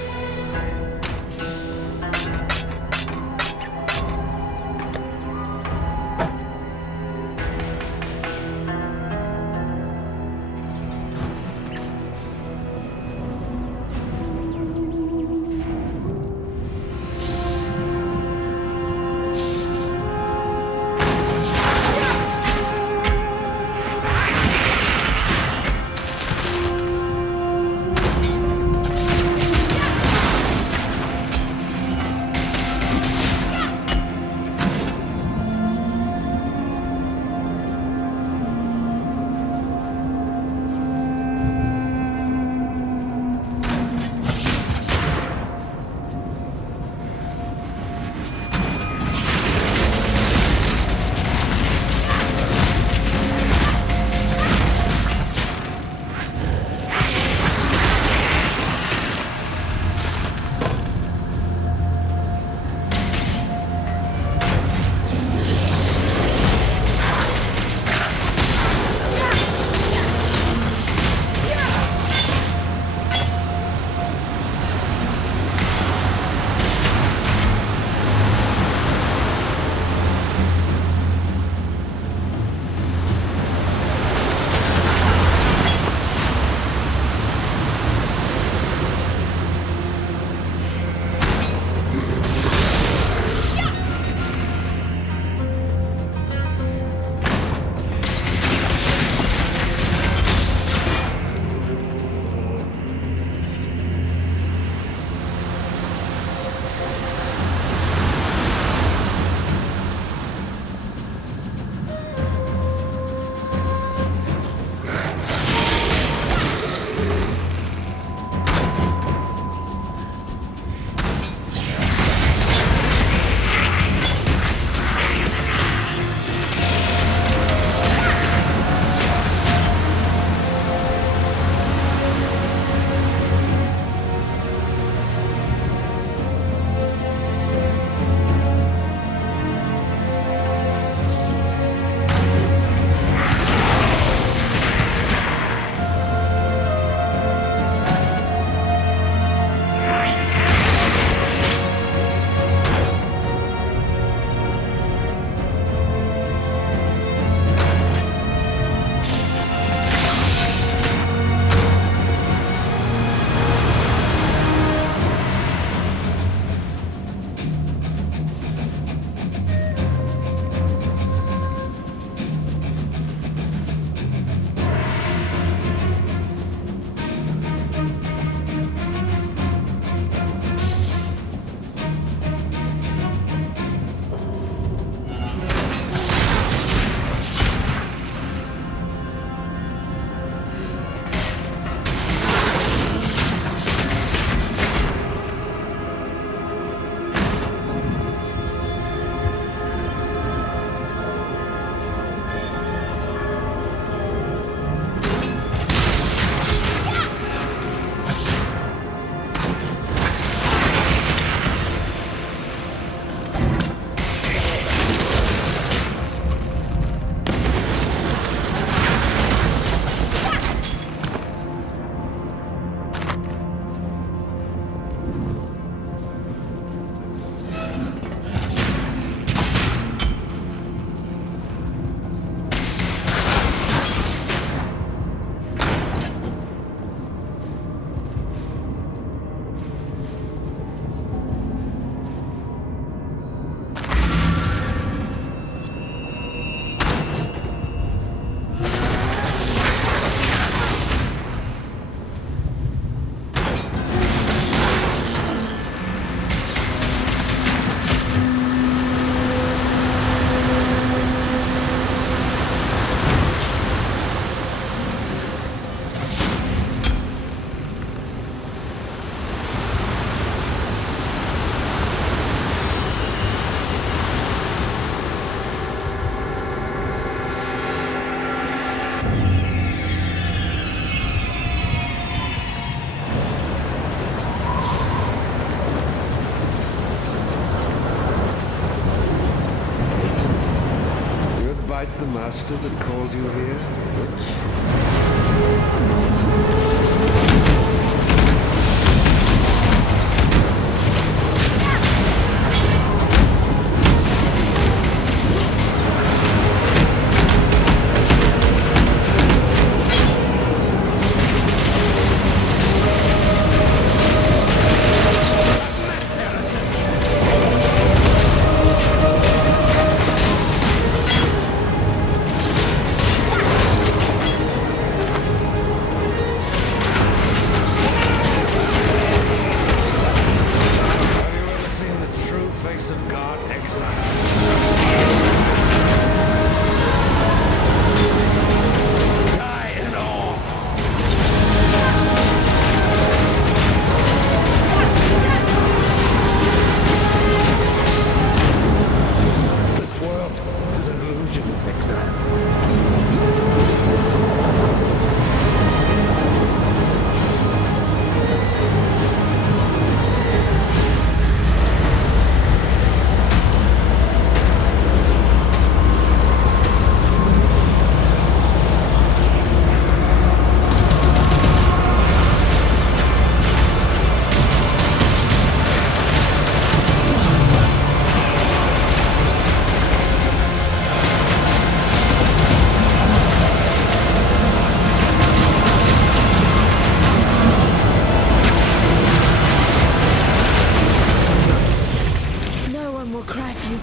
the master that called you here?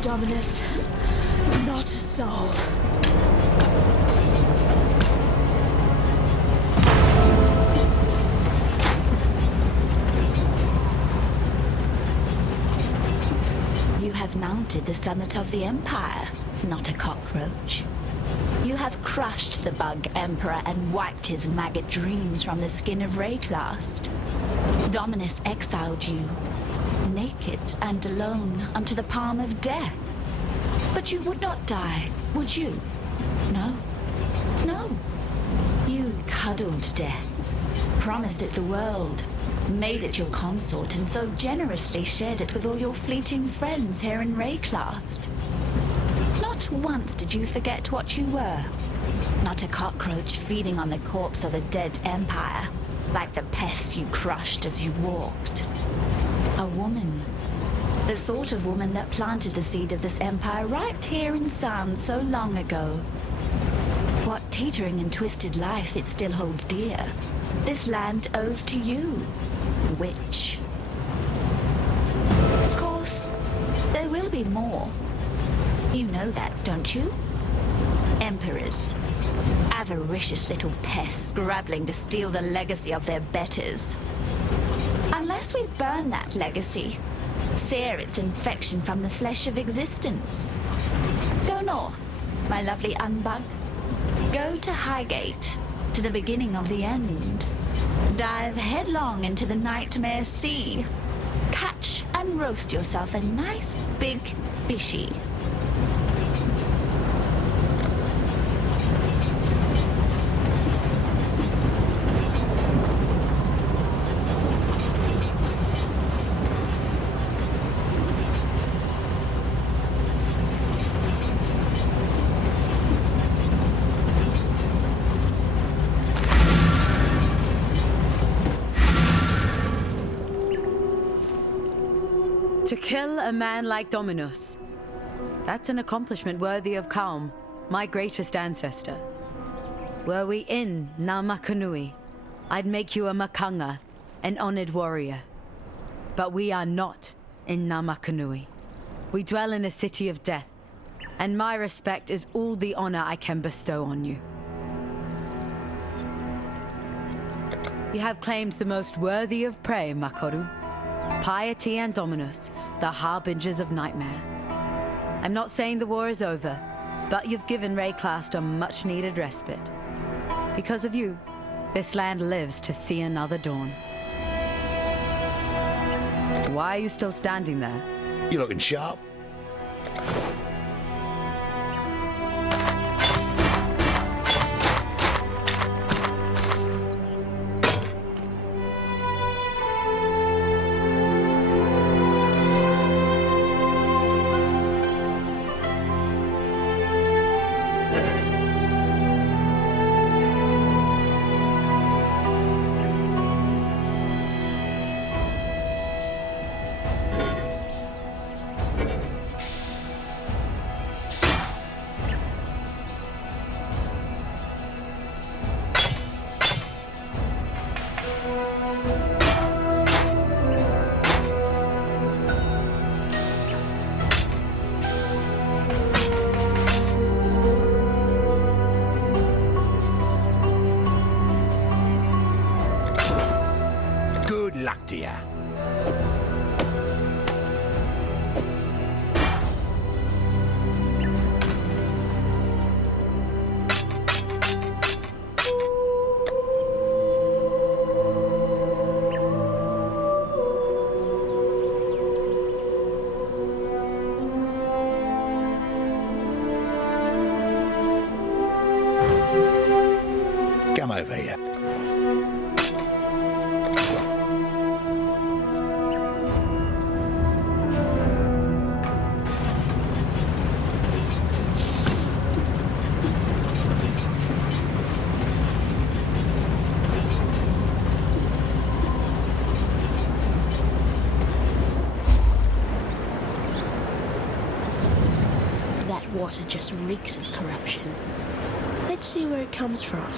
Dominus. Not a soul. You have mounted the summit of the Empire, not a cockroach. You have crushed the bug emperor and wiped his maggot dreams from the skin of Rayclast. Dominus exiled you, naked and alone, unto the palm of death. But you would not die, would you? No. No. You cuddled death, promised it the world, made it your consort, and so generously shared it with all your fleeting friends here in Rayclast. Not once did you forget what you were. Not a cockroach feeding on the corpse of the dead empire, like the pests you crushed as you walked. A woman. The sort of woman that planted the seed of this empire right here in Sand so long ago. What teetering and twisted life it still holds dear, this land owes to you, witch. Of course, there will be more. You know that, don't you? Emperors. Avaricious little pests scrabbling to steal the legacy of their betters. Unless we burn that legacy, sear its infection from the flesh of existence. Go north, my lovely unbug. Go to Highgate, to the beginning of the end. Dive headlong into the nightmare sea. Catch and roast yourself a nice big fishy. To kill a man like Dominus, that's an accomplishment worthy of Kaum, my greatest ancestor. Were we in Namakanui, I'd make you a Makanga, an honored warrior. But we are not in Namakanui. We dwell in a city of death, and my respect is all the honor I can bestow on you. You have claimed the most worthy of prey, Makoru. Piety and Dominus, the harbingers of nightmare. I'm not saying the war is over, but you've given Rayclast a much-needed respite. Because of you, this land lives to see another dawn. Why are you still standing there? You looking sharp? dear. Come over here. That water just reeks of corruption. Let's see where it comes from.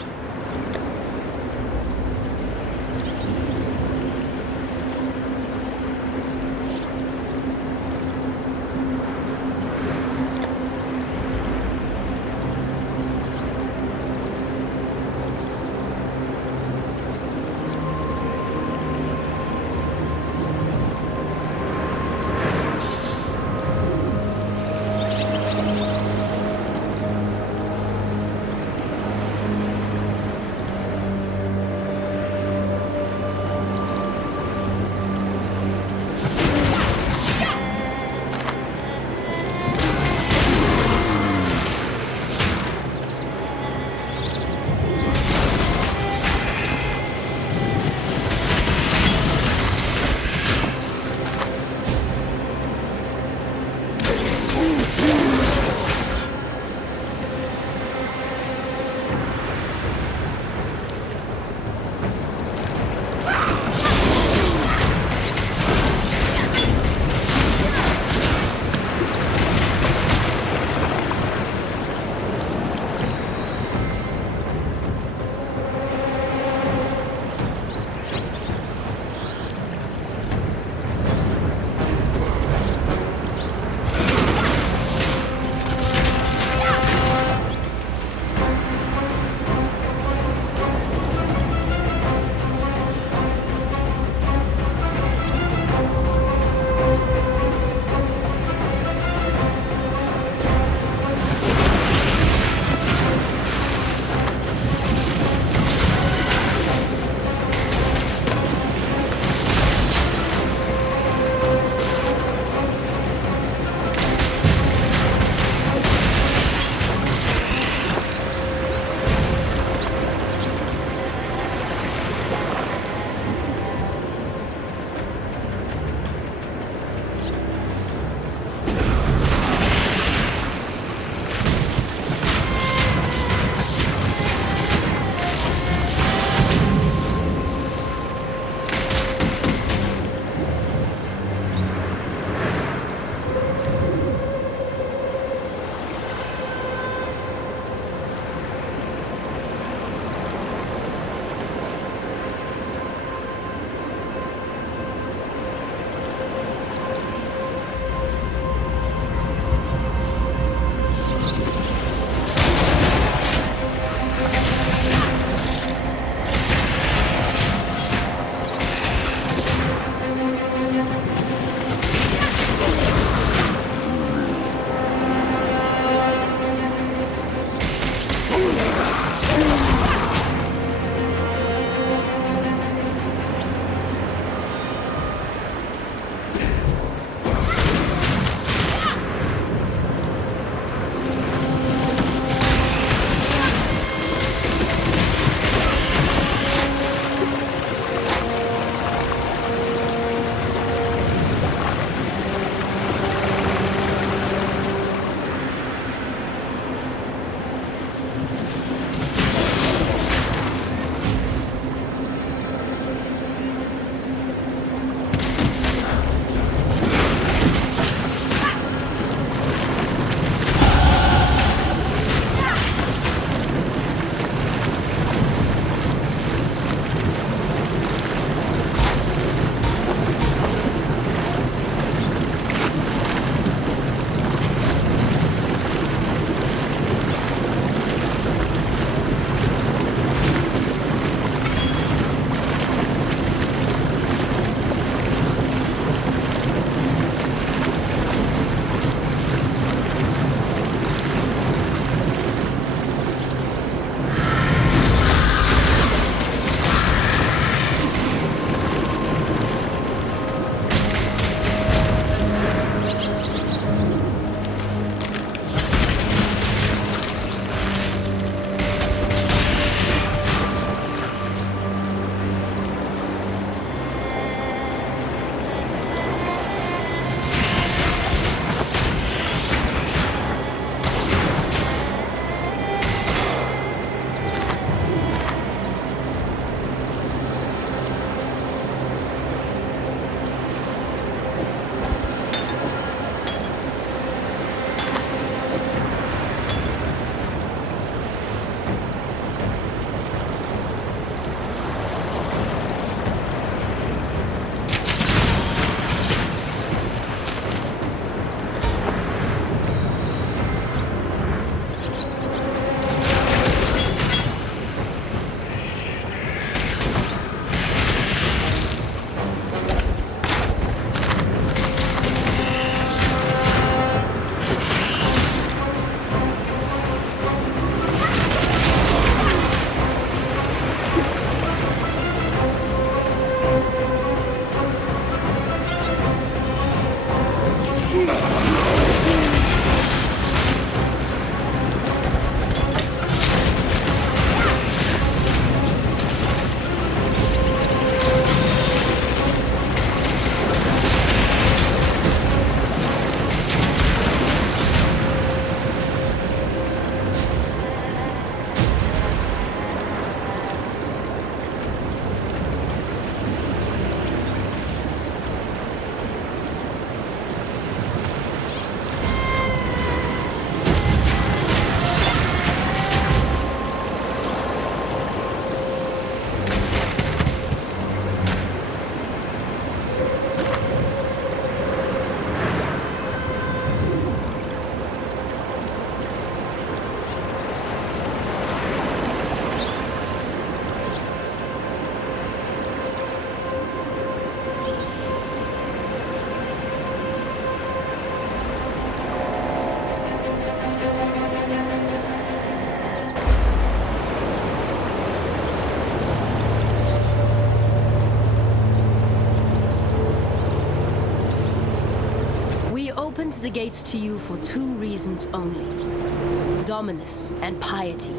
opens the gates to you for two reasons only: Dominus and piety.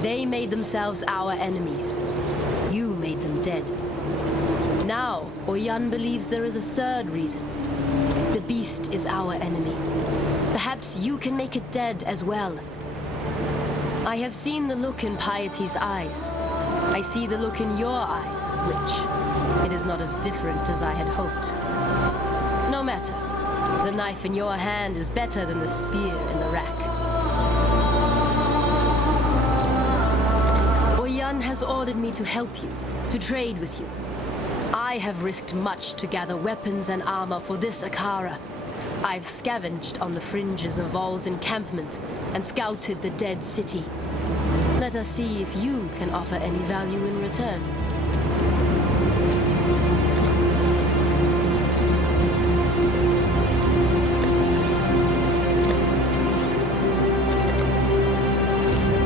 They made themselves our enemies. You made them dead. Now, Oyan believes there is a third reason. The beast is our enemy. Perhaps you can make it dead as well. I have seen the look in Piety's eyes. I see the look in your eyes, Witch. It is not as different as I had hoped. No matter. The knife in your hand is better than the spear in the rack. Oyan has ordered me to help you, to trade with you. I have risked much to gather weapons and armor for this Akara. I've scavenged on the fringes of Vol's encampment and scouted the dead city. Let us see if you can offer any value in return.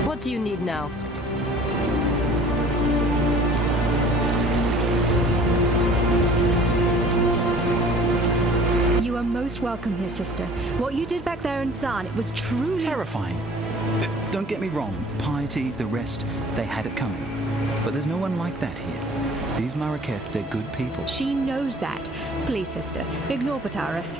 What do you need now? You are most welcome here, sister. What you did back there in San, it was truly terrifying. Don't get me wrong, Piety, the rest, they had it coming. But there's no one like that here. These Maraketh, they're good people. She knows that. Please, sister, ignore Pataris.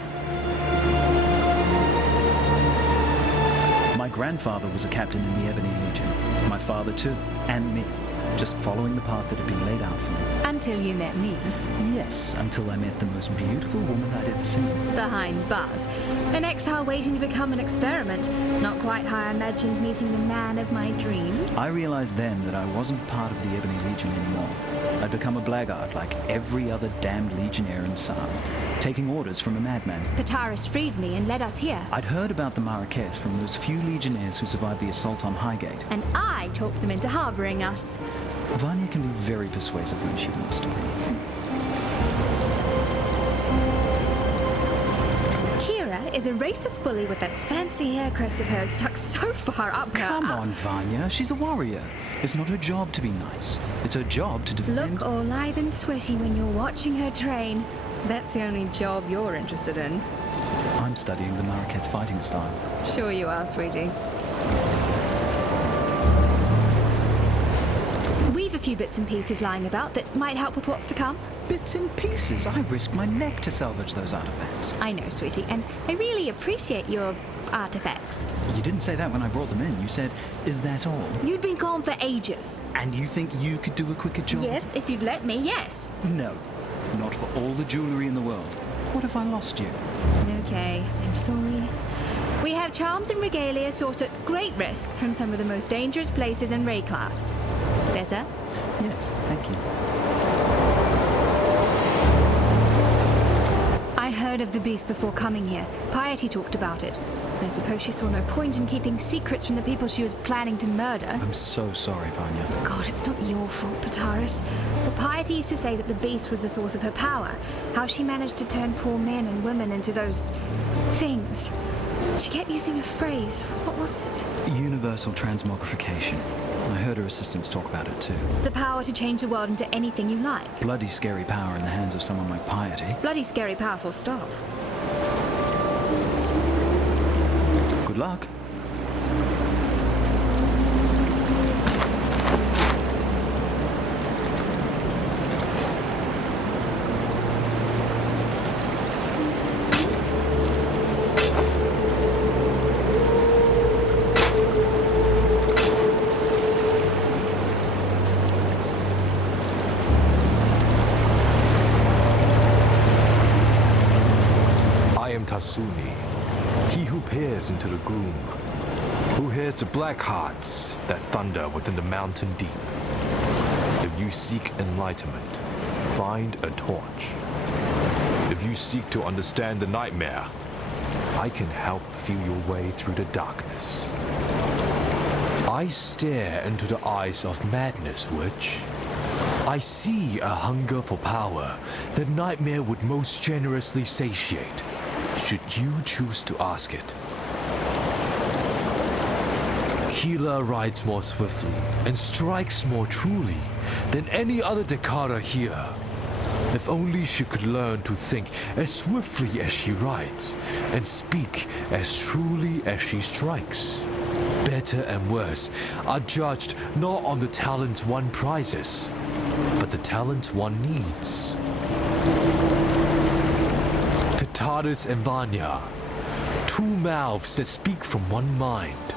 My grandfather was a captain in the Ebony Legion. My father too, and me. Just following the path that had been laid out for me. Until you met me. Yes, until I met the most beautiful woman I'd ever seen. Behind bars. An exile waiting to become an experiment. Not quite how I imagined meeting the man of my dreams. I realized then that I wasn't part of the Ebony Legion anymore. I'd become a blackguard like every other damned legionnaire in San, taking orders from a madman. Pataris freed me and led us here. I'd heard about the Maraketh from those few legionnaires who survived the assault on Highgate. And I talked them into harboring us. Vanya can be very persuasive when she wants to be. Kira is a racist bully with that fancy hair crest of hers stuck so far up her. Come on, Vanya. She's a warrior. It's not her job to be nice. It's her job to defend... Look all lithe and sweaty when you're watching her train. That's the only job you're interested in. I'm studying the Maraketh fighting style. Sure you are, sweetie. We've a few bits and pieces lying about that might help with what's to come. Bits and pieces? I risked my neck to salvage those artifacts. I know, sweetie, and I really appreciate your artifacts. You didn't say that when I brought them in. You said, is that all? You'd been gone for ages. And you think you could do a quicker job? Yes, if you'd let me, yes. No, not for all the jewelry in the world. What if I lost you? Okay, I'm sorry. We have charms and regalia sourced at great risk from some of the most dangerous places in Rayclast. Better? Yes, thank you. I heard of the beast before coming here. Piety talked about it. I suppose she saw no point in keeping secrets from the people she was planning to murder. I'm so sorry, Vanya. God, it's not your fault, Pataris. But Piety used to say that the beast was the source of her power. How she managed to turn poor men and women into those... things. She kept using a phrase. What was it? Universal transmogrification. I heard her assistants talk about it too. The power to change the world into anything you like. Bloody scary power in the hands of someone like Piety. Bloody scary powerful stop. Good luck. Tasuni, he who peers into the gloom, who hears the black hearts that thunder within the mountain deep. If you seek enlightenment, find a torch. If you seek to understand the nightmare, I can help feel your way through the darkness. I stare into the eyes of madness, Witch. I see a hunger for power that nightmare would most generously satiate, should you choose to ask it. Keela rides more swiftly and strikes more truly than any other Dakara here. If only she could learn to think as swiftly as she rides, and speak as truly as she strikes. Better and worse are judged not on the talents one prizes, but the talents one needs. Pitaris and Vanya, two mouths that speak from one mind.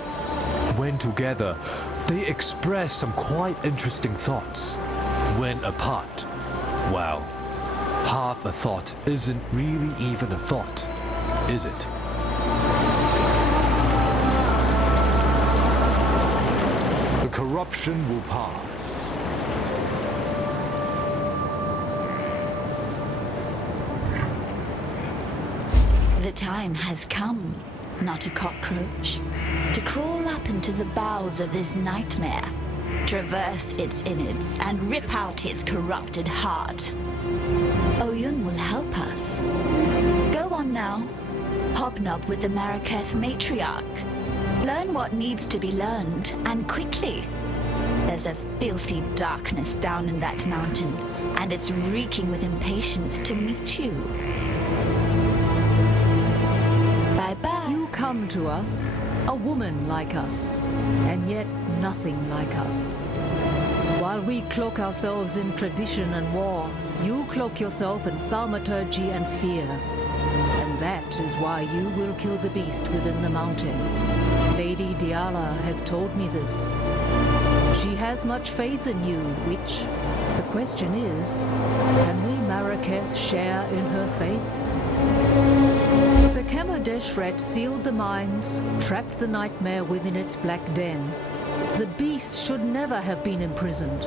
When together, they express some quite interesting thoughts. When apart, well, half a thought isn't really even a thought, is it? The corruption will pass. The time has come, not a cockroach, to crawl up into the bowels of this nightmare, traverse its innards, and rip out its corrupted heart. Oyun will help us. Go on now. Hobnob with the Maraketh matriarch. Learn what needs to be learned, and quickly. There's a filthy darkness down in that mountain, and it's reeking with impatience to meet you. Bye-bye. You come to us, a woman like us, and yet nothing like us. While we cloak ourselves in tradition and war, you cloak yourself in thaumaturgy and fear. And that is why you will kill the beast within the mountain. Lady Diala has told me this. She has much faith in you, which, the question is, can we Maraketh share in her faith? Sekema Deshret sealed the mines, trapped the nightmare within its black den. The beast should never have been imprisoned.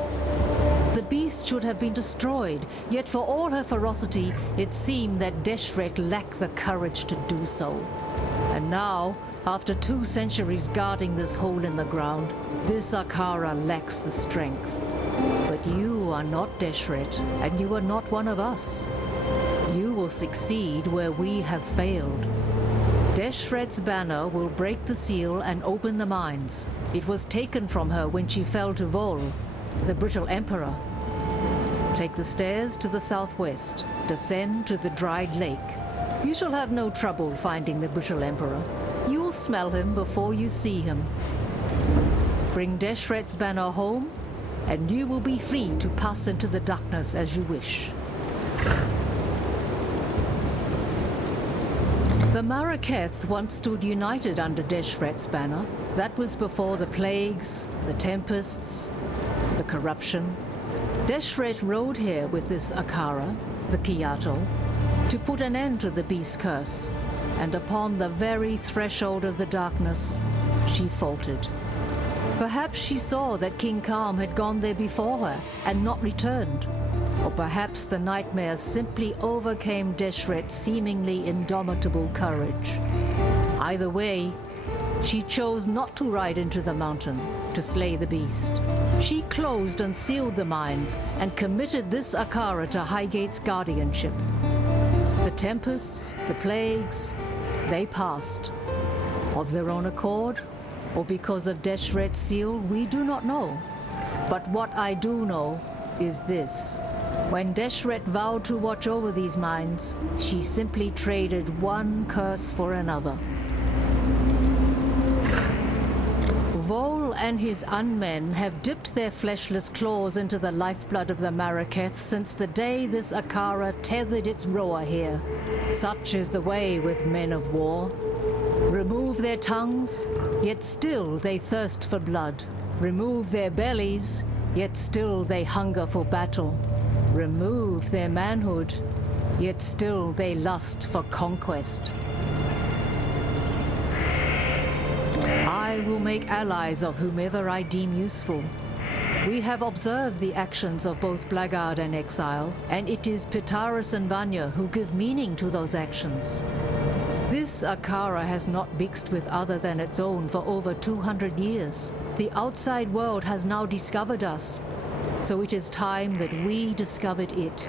The beast should have been destroyed, yet for all her ferocity, it seemed that Deshret lacked the courage to do so. And now, after 2 centuries guarding this hole in the ground, this Akara lacks the strength. But you are not Deshret, and you are not one of us. You will succeed where we have failed. Deshret's banner will break the seal and open the mines. It was taken from her when she fell to Vol, the brittle emperor. Take the stairs to the southwest. Descend to the dried lake. You shall have no trouble finding the brittle emperor. You'll smell him before you see him. Bring Deshret's banner home, and you will be free to pass into the darkness as you wish. The Maraketh once stood united under Deshret's banner. That was before the plagues, the tempests, the corruption. Deshret rode here with this Akara, the Kiyato, to put an end to the beast's curse. And upon the very threshold of the darkness, she faltered. Perhaps she saw that King Kalm had gone there before her and not returned. Or perhaps the nightmares simply overcame Deshret's seemingly indomitable courage. Either way, she chose not to ride into the mountain to slay the beast. She closed and sealed the mines and committed this Akara to Highgate's guardianship. The tempests, the plagues, they passed. Of their own accord, or because of Deshret's seal, we do not know. But what I do know is this. When Deshret vowed to watch over these mines, she simply traded one curse for another. Vol and his unmen have dipped their fleshless claws into the lifeblood of the Maraketh since the day this Akara tethered its roer here. Such is the way with men of war. Remove their tongues, yet still they thirst for blood. Remove their bellies, yet still they hunger for battle. Remove their manhood, yet still they lust for conquest. I will make allies of whomever I deem useful. We have observed the actions of both Blackguard and Exile, and it is Pitaris and Vanya who give meaning to those actions. This Akara has not mixed with other than its own for over 200 years. The outside world has now discovered us, so it is time that we discovered it.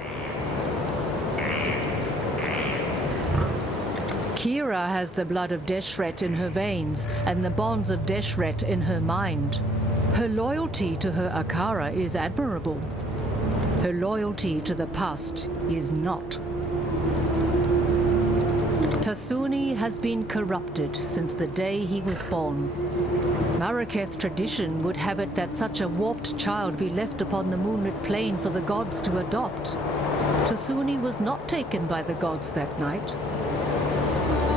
Kira has the blood of Deshret in her veins and the bonds of Deshret in her mind. Her loyalty to her Akara is admirable. Her loyalty to the past is not. Tasuni has been corrupted since the day he was born. Maraketh's tradition would have it that such a warped child be left upon the moonlit plain for the gods to adopt. Tasuni was not taken by the gods that night.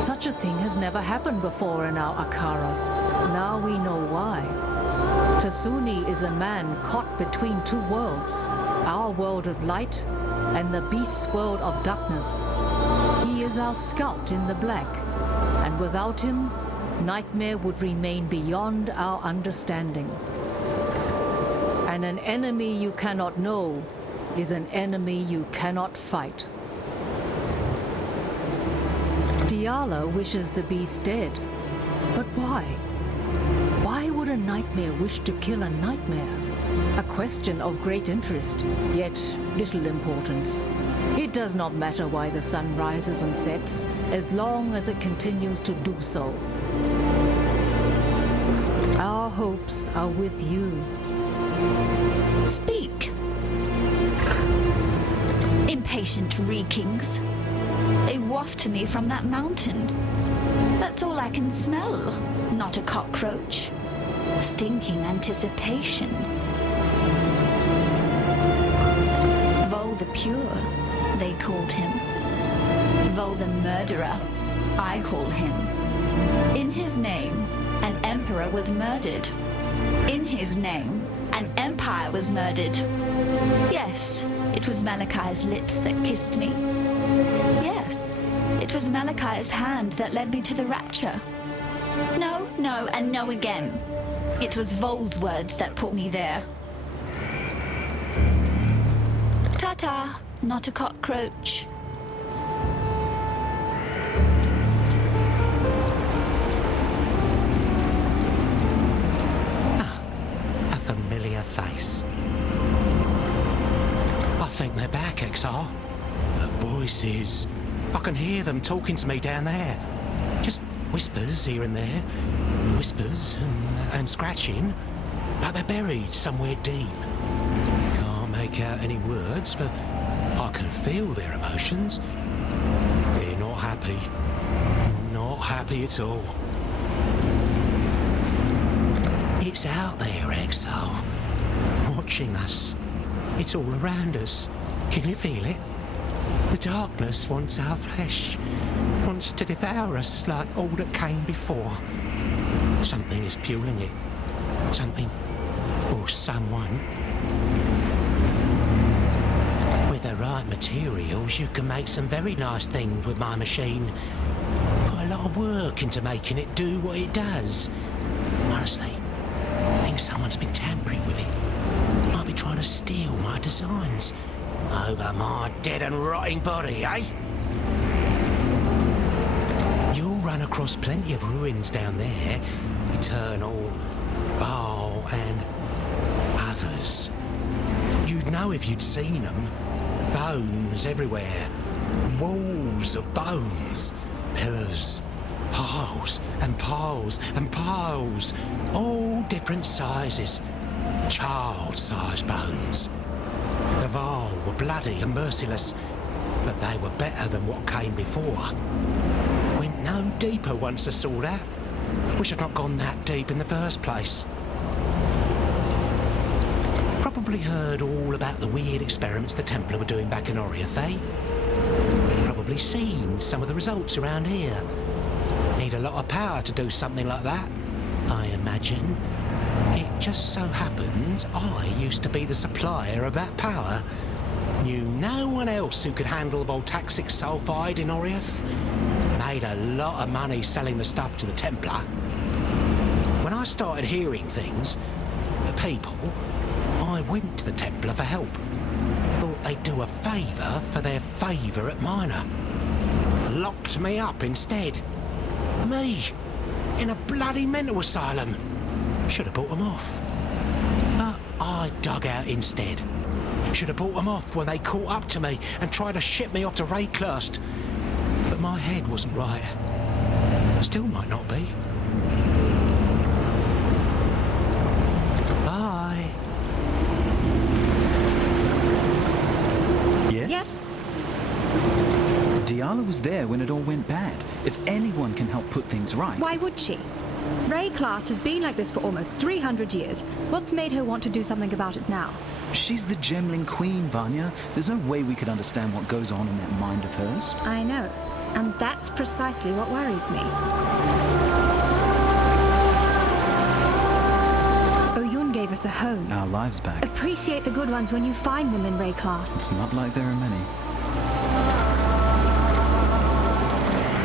Such a thing has never happened before in our Akara. Now we know why. Tasuni is a man caught between two worlds, our world of light and the beast's world of darkness. He is our scout in the black, and without him, Nightmare would remain beyond our understanding. And an enemy you cannot know is an enemy you cannot fight. Diala wishes the beast dead, but why? Why would a nightmare wish to kill a nightmare? A question of great interest, yet little importance. It does not matter why the sun rises and sets, as long as it continues to do so. Our hopes are with you. Speak. Impatient reekings. They waft me from that mountain. That's all I can smell, not a cockroach. Stinking anticipation. Vol the Pure, they called him. Vol the Murderer, I call him. In his name, an emperor was murdered. In his name, an empire was murdered. Yes, it was Malachi's lips that kissed me. Yes, it was Malachi's hand that led me to the rapture. No, no, and no again. It was Vol's words that put me there. Ta-ta, not a cockroach. A familiar face. I think they're back, Exile. The voices. I can hear them talking to me down there. Just whispers here and there. Whispers and scratching. Like they're buried somewhere deep. Can't make out any words, but I can feel their emotions. They're not happy. Not happy at all. It's out there, Exile. Watching us. It's all around us. Can you feel it? The darkness wants our flesh. Wants to devour us like all that came before. Something is fueling it. Something or someone. With the right materials, you can make some very nice things with my machine. Put a lot of work into making it do what it does. Honestly, I think someone's been tampering with it. Might be trying to steal my designs. Over my dead and rotting body, eh? You'll run across plenty of ruins down there. Eternal, Baal, and others. You'd know if you'd seen them. Bones everywhere. Walls of bones. Pillars. Piles and piles and piles. All different sizes. Child-sized bones. The Baal were bloody and merciless, but they were better than what came before. Went no deeper once I saw that. Wish I'd not gone that deep in the first place. Probably heard all about the weird experiments the Templar were doing back in Oriath, eh? Probably seen some of the results around here. Need a lot of power to do something like that, I imagine. It just so happens I used to be the supplier of that power. Knew no one else who could handle the voltaxic sulfide in Oriath. Made a lot of money selling the stuff to the Templar. When I started hearing things, the people, I went to the Templar for help. Thought they'd do a favour for their favourite miner. Locked me up instead. Me, in a bloody mental asylum. Should have bought them off. But I dug out instead. Should have bought them off when they caught up to me and tried to ship me off to Rayclust. But my head wasn't right. Still might not be. Bye. was there when it all went bad. If anyone can help put things right... Why would she? Ray class has been like this for almost 300 years. What's made her want to do something about it now? She's the Gemling Queen, Vanya. There's no way we could understand what goes on in that mind of hers. I know. And that's precisely what worries me. Oyun gave us a home. Our lives back. Appreciate the good ones when you find them in Ray class. It's not like there are many.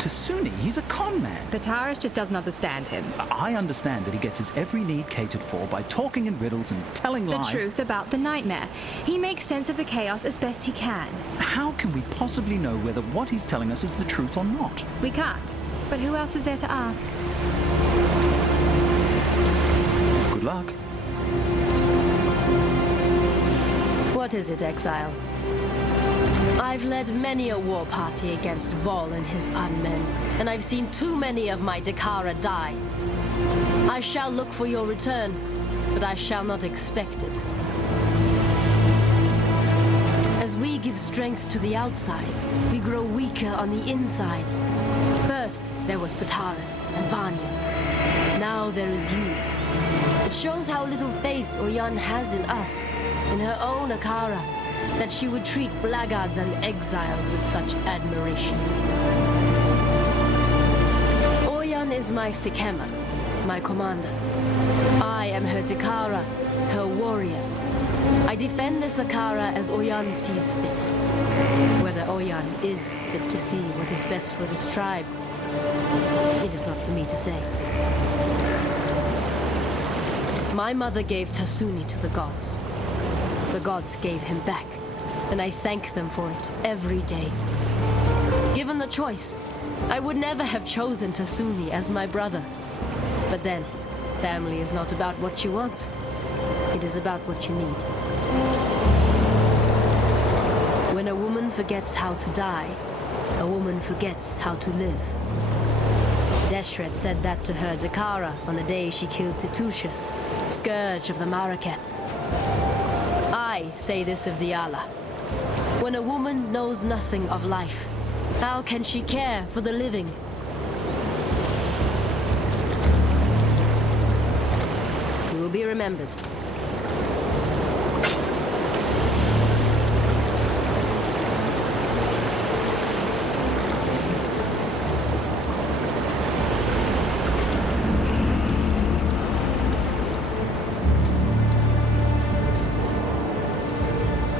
Tasuni, he's a con man. Pataris just doesn't understand him. I understand that he gets his every need catered for by talking in riddles and telling lies. The truth about the nightmare. He makes sense of the chaos as best he can. How can we possibly know whether what he's telling us is the truth or not? We can't. But who else is there to ask? Good luck. What is it, Exile? I've led many a war party against Vol and his unmen, and I've seen too many of my Dakara die. I shall look for your return, but I shall not expect it. As we give strength to the outside, we grow weaker on the inside. First, there was Pataris and Vanya. Now there is you. It shows how little faith Oyan has in us, in her own Akara, that she would treat blackguards and exiles with such admiration. Oyan is my Sikema, my commander. I am her Dakara, her warrior. I defend this Akara as Oyan sees fit. Whether Oyan is fit to see what is best for this tribe, it is not for me to say. My mother gave Tasuni to the gods. The gods gave him back, and I thank them for it every day. Given the choice, I would never have chosen Tasuni as my brother. But then, family is not about what you want. It is about what you need. When a woman forgets how to die, a woman forgets how to live. Deshret said that to her Dakara on the day she killed Titusius, scourge of the Maraketh. I say this of Diala. When a woman knows nothing of life, how can she care for the living? You will be remembered.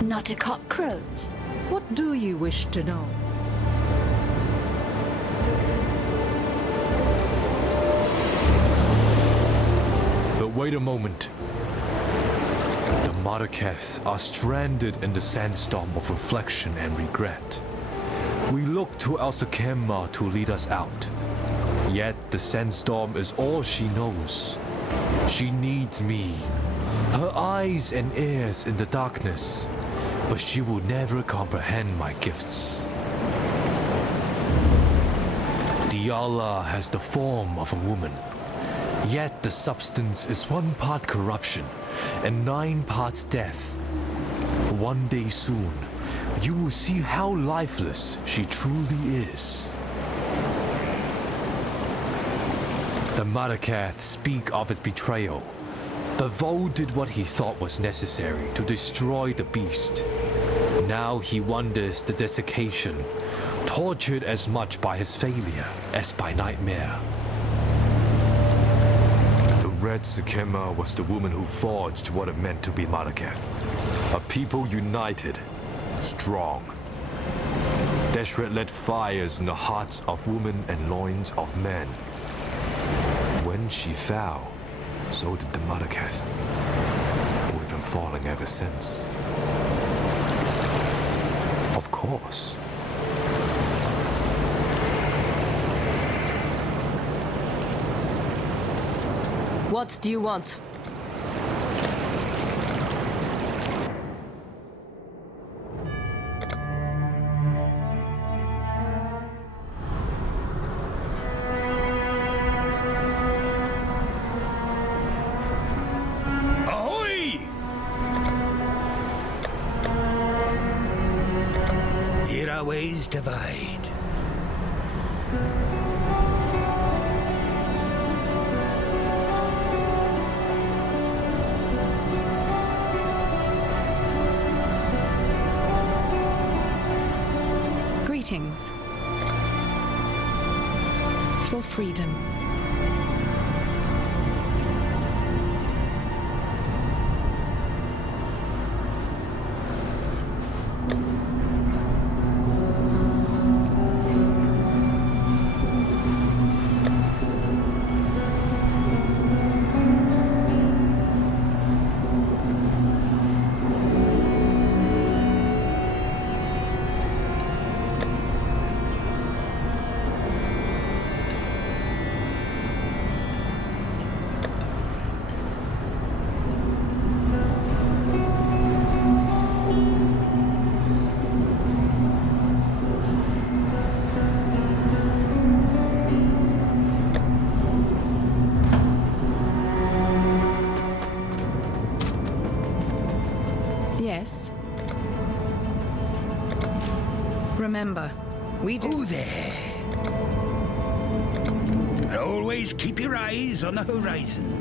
Not a cockroach. What do you wish to know? But wait a moment. The Maraketh are stranded in the sandstorm of reflection and regret. We look to El Sakema to lead us out. Yet the sandstorm is all she knows. She needs me. Her eyes and ears in the darkness. But she will never comprehend my gifts. Diala has the form of a woman, yet the substance is 1 part corruption and 9 parts death. One day soon, you will see how lifeless she truly is. The Maraketh speak of its betrayal, but Vol did what he thought was necessary to destroy the beast. Now he wonders the desiccation, tortured as much by his failure as by nightmare. The Red Sakema was the woman who forged what it meant to be Maraketh. A people united, strong. Deshret lit fires in the hearts of women and loins of men. When she fell, so did the Maraketh. We've been falling ever since. Of course. What do you want? Here our ways divide. Greetings. For freedom. Yes. Remember, we do. Oh, there. And always keep your eyes on the horizon.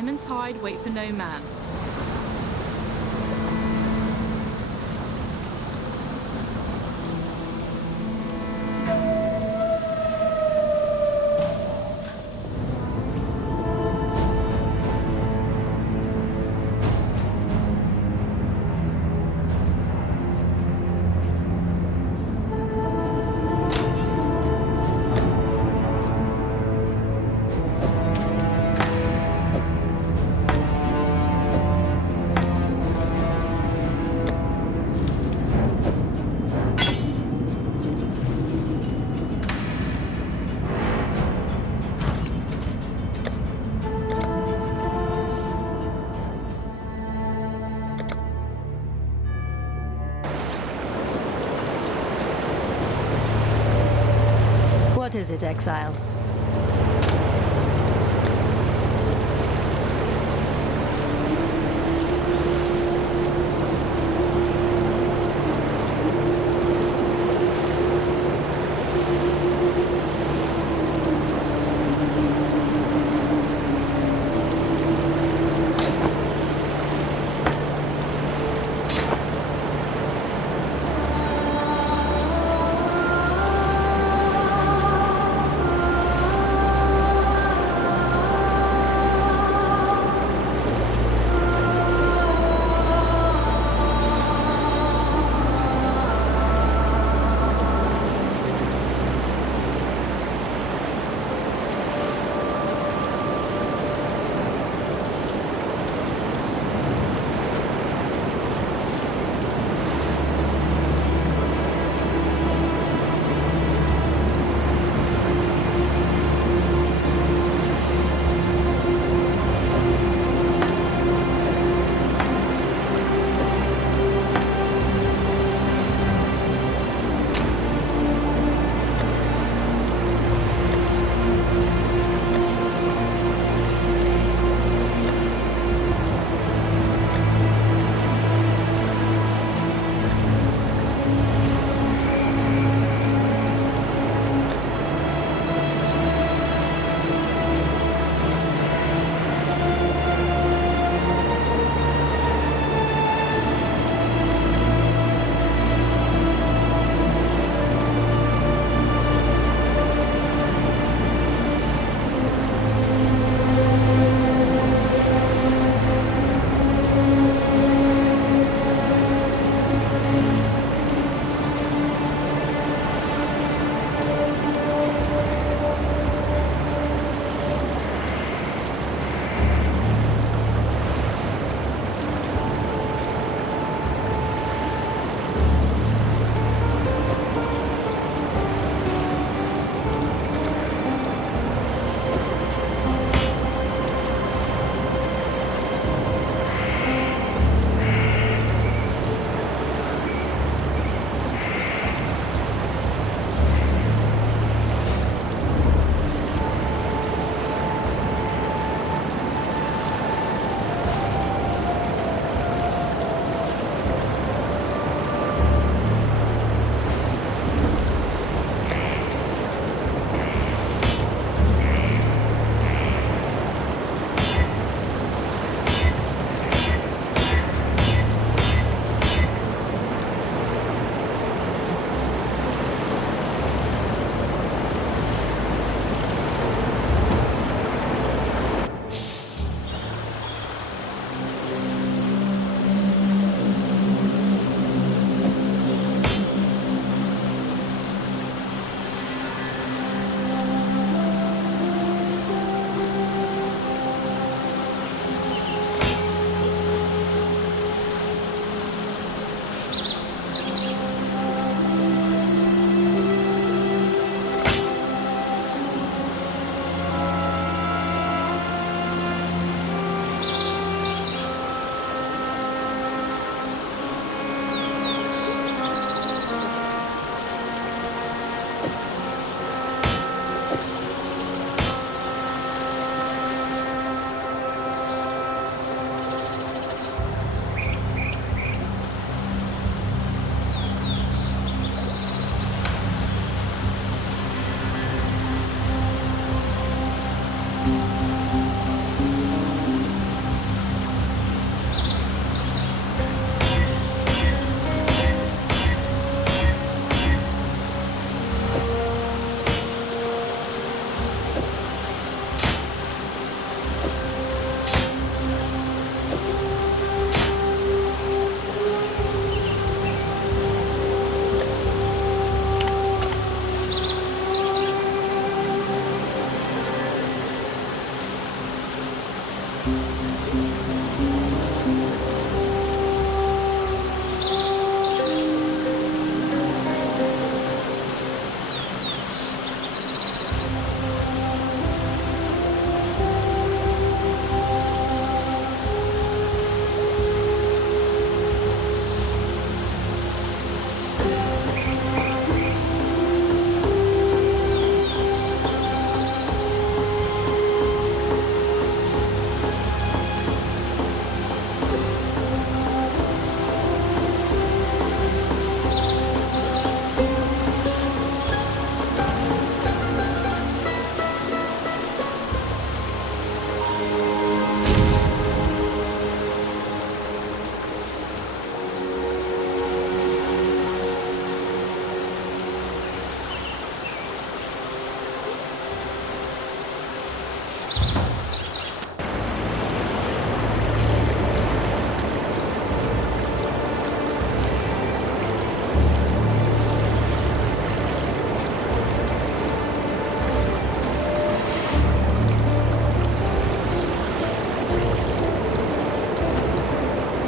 Time and tide wait for no man. What is it, Exile?